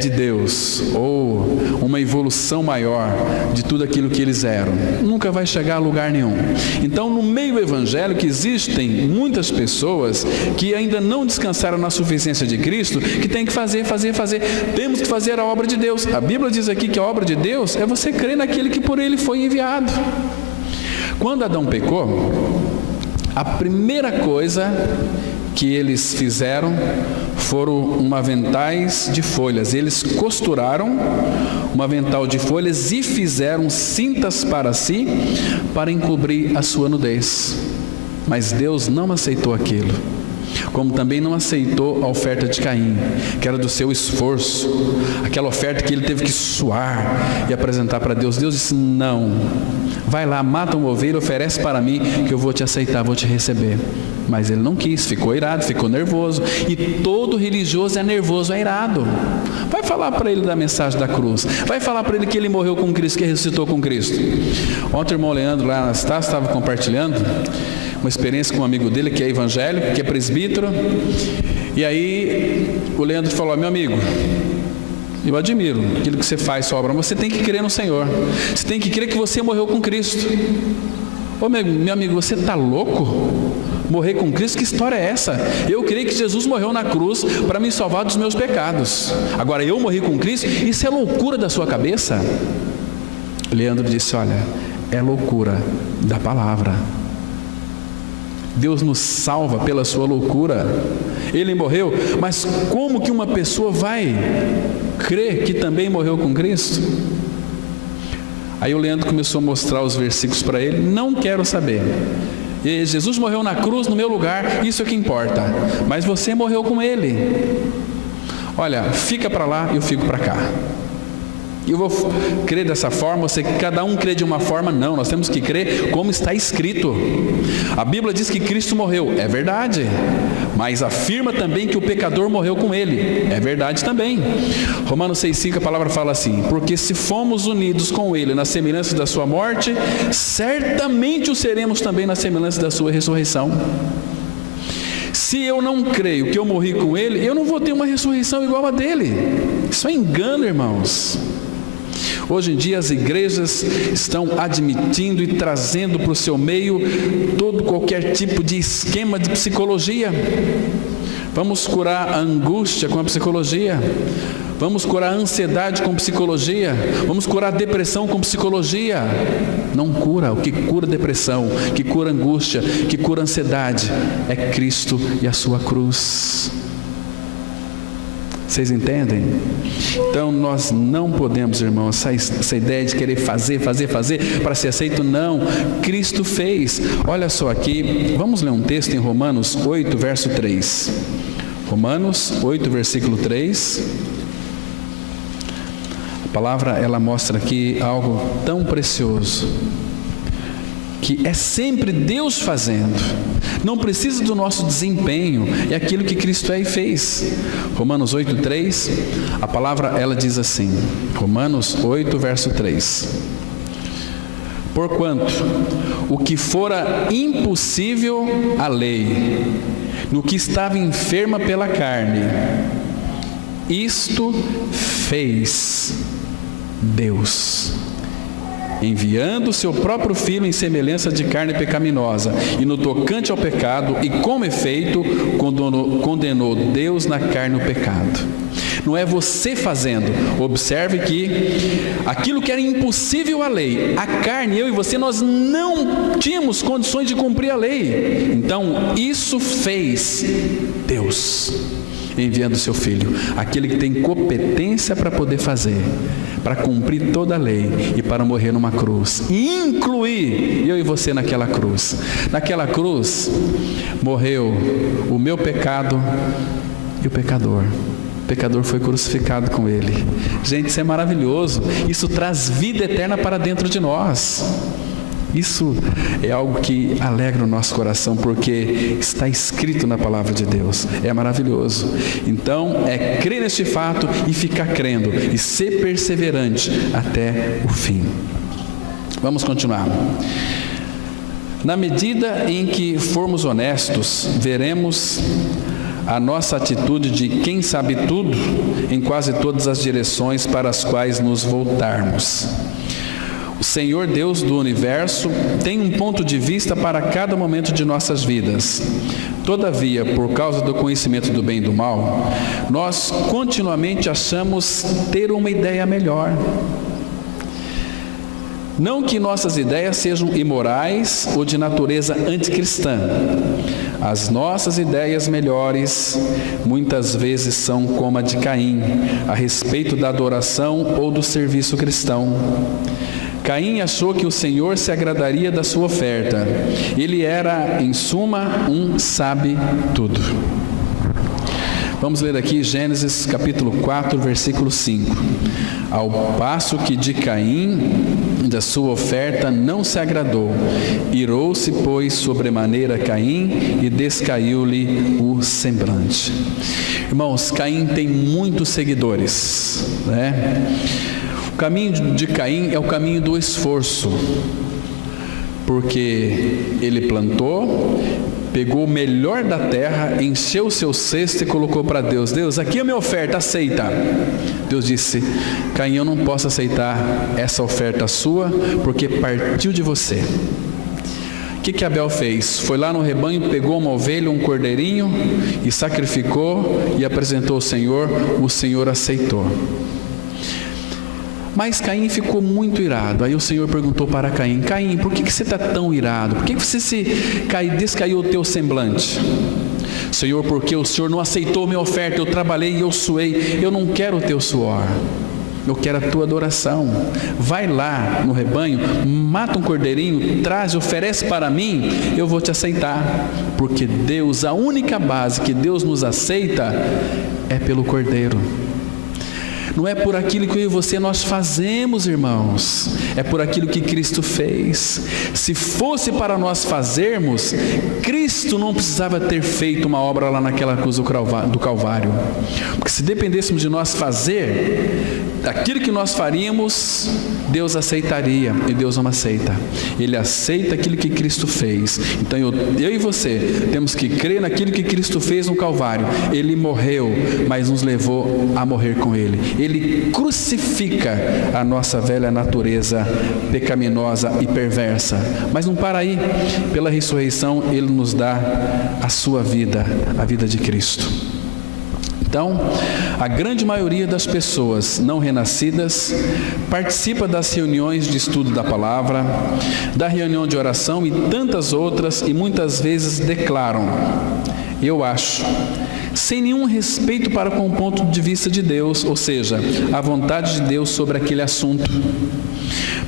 de Deus, ou uma evolução maior de tudo aquilo que eles eram. Nunca vai chegar a lugar nenhum. Então, no meio evangélico existem muitas pessoas que ainda não descansaram na suficiência de Cristo, que tem que fazer. Temos que fazer a obra de Deus. A Bíblia diz aqui que a obra de Deus é você crer naquele que por ele foi enviado. Quando Adão pecou, a primeira coisa que eles fizeram foram um aventais de folhas. Eles costuraram um avental de folhas e fizeram cintas para si, para encobrir a sua nudez. Mas Deus não aceitou aquilo, como também não aceitou a oferta de Caim, que era do seu esforço, aquela oferta que ele teve que suar e apresentar para Deus. Deus disse: não, vai lá, mata uma ovelha, oferece para mim, que eu vou te aceitar, vou te receber. Mas ele não quis, ficou irado, ficou nervoso. E todo religioso é nervoso, é irado. Vai falar para ele da mensagem da cruz, vai falar para ele que ele morreu com Cristo, que ressuscitou com Cristo. Ontem o irmão Leandro lá na Estácio estava compartilhando uma experiência com um amigo dele que é evangélico, que é presbítero, E aí o Leandro falou: meu amigo, eu admiro aquilo que você faz, sua obra, mas você tem que crer no Senhor. Você tem que crer que você morreu com Cristo. Ô meu amigo, você está louco? Morrer com Cristo? Que história é essa? Eu creio que Jesus morreu na cruz para me salvar dos meus pecados. Agora eu morri com Cristo? Isso é loucura da sua cabeça? Leandro disse: olha, é loucura da palavra. Deus nos salva pela sua loucura. Ele morreu, mas como que uma pessoa vai crer que também morreu com Cristo? Aí o Leandro começou a mostrar os versículos para ele. Não quero saber. E Jesus morreu na cruz no meu lugar, isso é o que importa. Mas você morreu com Ele. Olha, fica para lá e eu fico para cá. Eu vou crer dessa forma, cada um crê de uma forma. Não, nós temos que crer como está escrito. A Bíblia diz que Cristo morreu, é verdade, mas afirma também que o pecador morreu com Ele, é verdade também. Romanos 6,5, a palavra fala assim: porque se fomos unidos com Ele na semelhança da sua morte, certamente o seremos também na semelhança da sua ressurreição. Se eu não creio que eu morri com Ele, eu não vou ter uma ressurreição igual a dele. Isso é engano, irmãos. Hoje em dia as igrejas estão admitindo e trazendo para o seu meio qualquer tipo de esquema de psicologia. Vamos curar a angústia com a psicologia. Vamos curar a ansiedade com psicologia. Vamos curar a depressão com psicologia. Não cura. O que cura a depressão, que cura a angústia, que cura a ansiedade é Cristo e a sua cruz. Vocês entendem? Então nós não podemos, irmãos, essa ideia de querer fazer para ser aceito, não. Cristo fez. Olha só aqui, vamos ler um texto em Romanos 8, verso 3. Romanos 8, versículo 3. A palavra, ela mostra aqui algo tão precioso, que é sempre Deus fazendo. Não precisa do nosso desempenho, é aquilo que Cristo é e fez. Romanos 8:3, a palavra ela diz assim, Romanos 8, verso 3. Porquanto o que fora impossível à lei, no que estava enferma pela carne, isto fez Deus, enviando o seu próprio Filho em semelhança de carne pecaminosa, e no tocante ao pecado, e como efeito, condenou Deus na carne o pecado. Não é você fazendo. Observe que aquilo que era impossível à lei, a carne, eu e você, nós não tínhamos condições de cumprir a lei. Então, isso fez Deus, enviando o seu Filho, aquele que tem competência para poder fazer, para cumprir toda a lei e para morrer numa cruz, e incluir eu e você naquela cruz. Naquela cruz morreu o meu pecado e o pecador. O pecador foi crucificado com ele. Gente, isso é maravilhoso. Isso traz vida eterna para dentro de nós. Isso é algo que alegra o nosso coração, porque está escrito na palavra de Deus. É maravilhoso. Então, é crer neste fato e ficar crendo, e ser perseverante até o fim. Vamos continuar. Na medida em que formos honestos, veremos a nossa atitude de quem sabe tudo em quase todas as direções para as quais nos voltarmos. O Senhor Deus do universo tem um ponto de vista para cada momento de nossas vidas. Todavia, por causa do conhecimento do bem e do mal, nós continuamente achamos ter uma ideia melhor. Não que nossas ideias sejam imorais ou de natureza anticristã. As nossas ideias melhores muitas vezes são como a de Caim, a respeito da adoração ou do serviço cristão. Caim achou que o Senhor se agradaria da sua oferta. Ele era, em suma, um sabe-tudo. Vamos ler aqui Gênesis capítulo 4, versículo 5. Ao passo que de Caim, da sua oferta, não se agradou. Irou-se, pois, sobremaneira Caim, e descaiu-lhe o semblante. Irmãos, Caim tem muitos seguidores, né? O caminho de Caim é o caminho do esforço, porque ele plantou, pegou o melhor da terra, encheu o seu cesto e colocou para Deus: Deus, aqui é a minha oferta, aceita. Deus disse: Caim, eu não posso aceitar essa oferta sua, porque partiu de você. O que Abel fez? Foi lá no rebanho, pegou uma ovelha, um cordeirinho e sacrificou e apresentou ao Senhor. O Senhor aceitou. Mas Caim ficou muito irado. Aí o Senhor perguntou para Caim: Caim, por que você está tão irado? Por que você descaiu o teu semblante? Senhor, porque o Senhor não aceitou minha oferta. Eu trabalhei e eu suei. Eu não quero o teu suor, eu quero a tua adoração. Vai lá no rebanho, mata um cordeirinho, traz e oferece para mim, eu vou te aceitar. Porque Deus, a única base que Deus nos aceita é pelo cordeiro. Não é por aquilo que eu e você nós fazemos, irmãos, é por aquilo que Cristo fez. Se fosse para nós fazermos, Cristo não precisava ter feito uma obra lá naquela cruz do Calvário. Porque se dependêssemos de nós fazer, aquilo que nós faríamos, Deus aceitaria, e Deus não aceita. Ele aceita aquilo que Cristo fez. Então eu e você temos que crer naquilo que Cristo fez no Calvário. Ele morreu, mas nos levou a morrer com Ele. Ele crucifica a nossa velha natureza pecaminosa e perversa. Mas não para aí. Pela ressurreição, Ele nos dá a sua vida, a vida de Cristo. Então, a grande maioria das pessoas não renascidas participa das reuniões de estudo da palavra, da reunião de oração e tantas outras, e muitas vezes declaram: eu acho, sem nenhum respeito para com o ponto de vista de Deus, ou seja, a vontade de Deus sobre aquele assunto.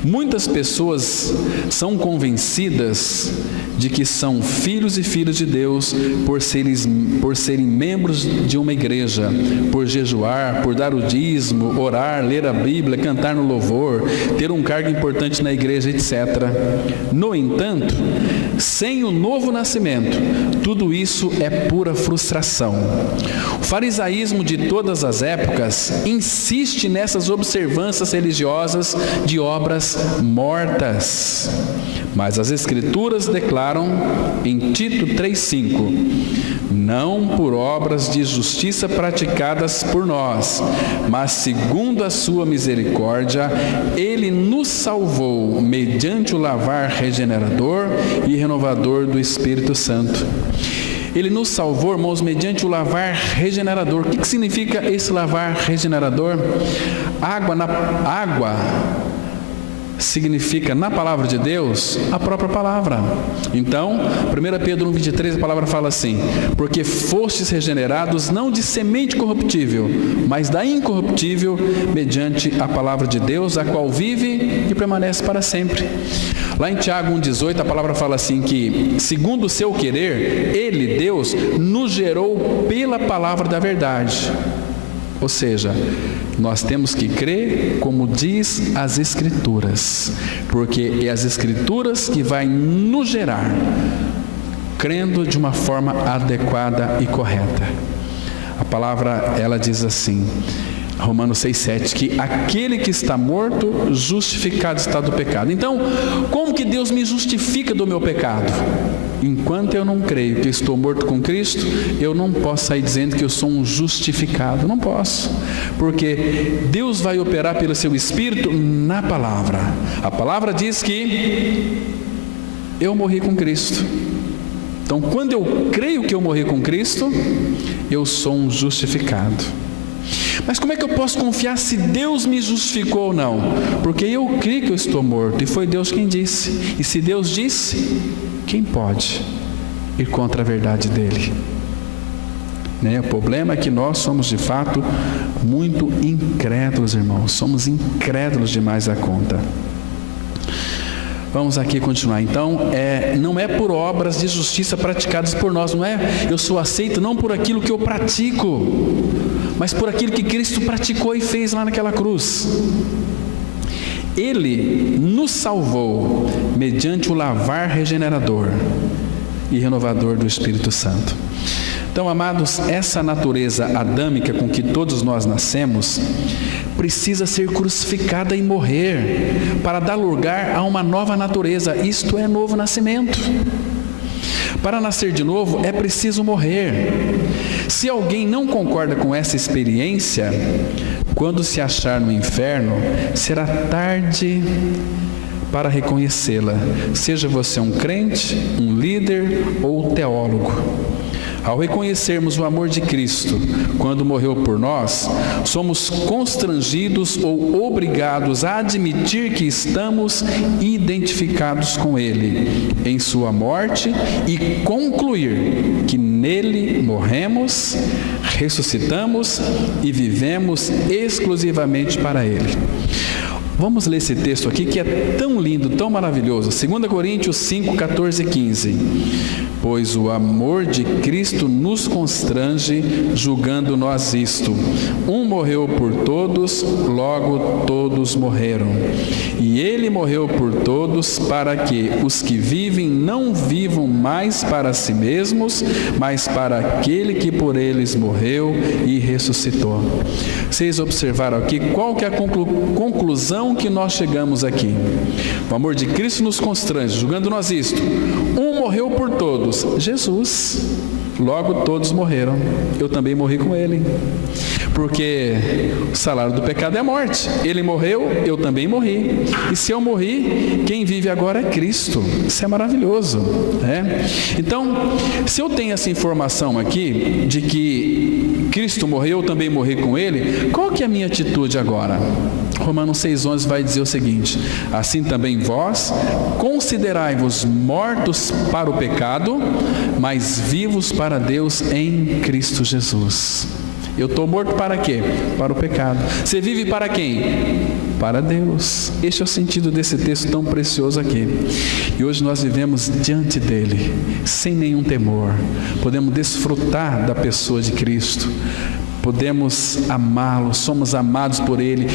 Muitas pessoas são convencidas de que são filhos e filhas de Deus por serem membros de uma igreja, por jejuar, por dar o dízimo, orar, ler a Bíblia, cantar no louvor, ter um cargo importante na igreja, etc. No entanto, sem o novo nascimento, tudo isso é pura frustração. O farisaísmo de todas as épocas insiste nessas observâncias religiosas de obras mortas. Mas as Escrituras declaram em Tito 3,5: não por obras de justiça praticadas por nós, mas segundo a sua misericórdia, Ele nos salvou mediante o lavar regenerador e renovador do Espírito Santo. Ele nos salvou, irmãos, mediante o lavar regenerador. O que significa esse lavar regenerador? Água significa, na palavra de Deus, a própria palavra. Então, 1 Pedro 1,23, a palavra fala assim: porque fostes regenerados não de semente corruptível, mas da incorruptível, mediante a palavra de Deus, a qual vive e permanece para sempre. Lá em Tiago 1,18, a palavra fala assim que, segundo o seu querer, Ele, Deus, nos gerou pela palavra da verdade. Ou seja, nós temos que crer como diz as Escrituras, porque é as Escrituras que vai nos gerar, crendo de uma forma adequada e correta. A palavra, ela diz assim, Romanos 6,7, que aquele que está morto, justificado está do pecado. Então, como que Deus me justifica do meu pecado? Enquanto eu não creio que eu estou morto com Cristo, eu não posso sair dizendo que eu sou um justificado. Não posso. Porque Deus vai operar pelo seu Espírito na palavra. A palavra diz que eu morri com Cristo. Então, quando eu creio que eu morri com Cristo, eu sou um justificado. Mas como é que eu posso confiar se Deus me justificou ou não? Porque eu creio que eu estou morto, e foi Deus quem disse. E se Deus disse, quem pode ir contra a verdade dele? O problema é que nós somos de fato muito incrédulos, irmãos. Somos incrédulos demais da conta. Vamos aqui continuar. Então, não é por obras de justiça praticadas por nós. Não é, eu sou aceito não por aquilo que eu pratico, mas por aquilo que Cristo praticou e fez lá naquela cruz. Ele nos salvou mediante o lavar regenerador e renovador do Espírito Santo. Então, amados, essa natureza adâmica com que todos nós nascemos precisa ser crucificada e morrer para dar lugar a uma nova natureza. Isto é novo nascimento. Para nascer de novo é preciso morrer. Se alguém não concorda com essa experiência, quando se achar no inferno, será tarde para reconhecê-la, seja você um crente, um líder ou teólogo. Ao reconhecermos o amor de Cristo, quando morreu por nós, somos constrangidos ou obrigados a admitir que estamos identificados com Ele em sua morte e concluir que nele morremos, ressuscitamos e vivemos exclusivamente para Ele. Vamos ler esse texto aqui que é tão lindo, tão maravilhoso. 2 Coríntios 5, 14 e 15. Pois o amor de Cristo nos constrange, julgando nós isto: um morreu por todos, logo todos morreram. E ele morreu por todos, para que os que vivem não vivam mais para si mesmos, mas para aquele que por eles morreu e ressuscitou. Vocês observaram aqui qual que é a conclusão que nós chegamos aqui? O amor de Cristo nos constrange, julgando nós isto: um morreu por todos, Jesus, logo todos morreram. Eu também morri com Ele, porque o salário do pecado é a morte. Ele morreu, eu também morri. E se eu morri, quem vive agora é Cristo. Isso é maravilhoso, né? Então, se eu tenho essa informação aqui de que Cristo morreu, eu também morri com Ele, qual que é a minha atitude agora? Romanos 6,11 vai dizer o seguinte: assim também vós considerai-vos mortos para o pecado, mas vivos para Deus em Cristo Jesus. Eu estou morto para quê? Para o pecado. Você vive para quem? Para Deus. Este é o sentido desse texto tão precioso aqui. E hoje nós vivemos diante dele, sem nenhum temor. Podemos desfrutar da pessoa de Cristo. Podemos amá-lo, somos amados por Ele.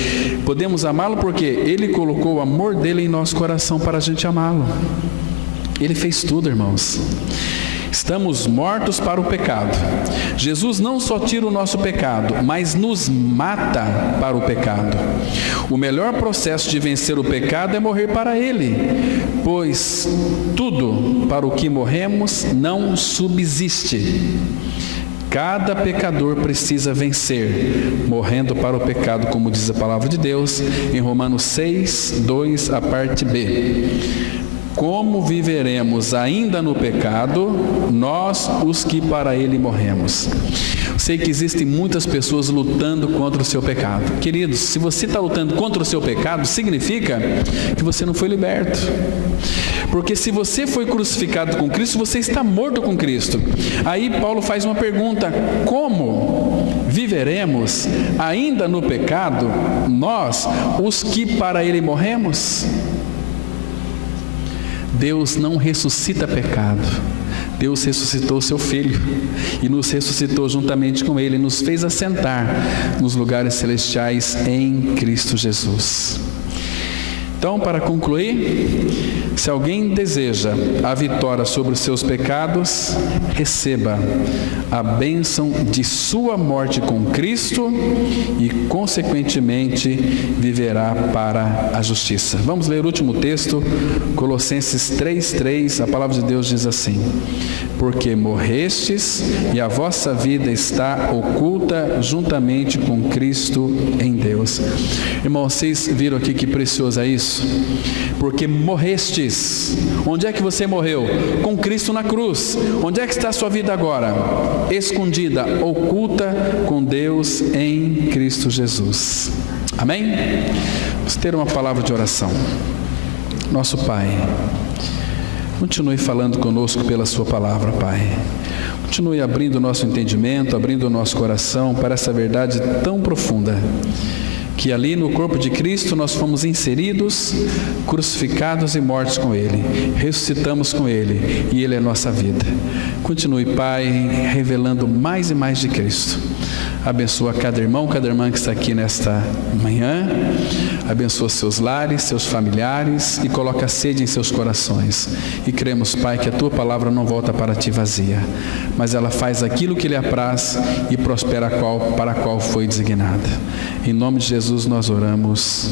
Podemos amá-lo porque Ele colocou o amor dele em nosso coração para a gente amá-lo. Ele fez tudo, irmãos. Estamos mortos para o pecado. Jesus não só tira o nosso pecado, mas nos mata para o pecado. O melhor processo de vencer o pecado é morrer para ele, pois tudo para o que morremos não subsiste. Cada pecador precisa vencer, morrendo para o pecado, como diz a palavra de Deus em Romanos 6, 2, a parte B. Como viveremos ainda no pecado, nós os que para ele morremos? Sei que existem muitas pessoas lutando contra o seu pecado. Queridos, se você está lutando contra o seu pecado, significa que você não foi liberto. Porque se você foi crucificado com Cristo, você está morto com Cristo. Aí Paulo faz uma pergunta: como viveremos ainda no pecado, nós os que para ele morremos? Deus não ressuscita pecado. Deus ressuscitou o seu Filho e nos ressuscitou juntamente com Ele, e nos fez assentar nos lugares celestiais em Cristo Jesus. Então, para concluir, se alguém deseja a vitória sobre os seus pecados, receba a bênção de sua morte com Cristo e, consequentemente, viverá para a justiça. Vamos ler o último texto, Colossenses 3:3. A palavra de Deus diz assim: porque morrestes e a vossa vida está oculta juntamente com Cristo em Deus. Irmãos, vocês viram aqui que precioso é isso? Porque morrestes. Onde é que você morreu? Com Cristo na cruz. Onde é que está a sua vida agora? Escondida, oculta com Deus em Cristo Jesus. Amém? Vamos ter uma palavra de oração. Nosso Pai, continue falando conosco pela sua palavra, Pai. Continue abrindo o nosso entendimento, abrindo o nosso coração para essa verdade tão profunda, que ali no corpo de Cristo nós fomos inseridos, crucificados e mortos com Ele, ressuscitamos com Ele, e Ele é nossa vida. Continue, Pai, revelando mais e mais de Cristo. Abençoa cada irmão, cada irmã que está aqui nesta manhã. Abençoa seus lares, seus familiares, e coloca sede em seus corações. E cremos, Pai, que a Tua palavra não volta para Ti vazia, mas ela faz aquilo que lhe apraz e prospera para a qual foi designada. Em nome de Jesus nós oramos.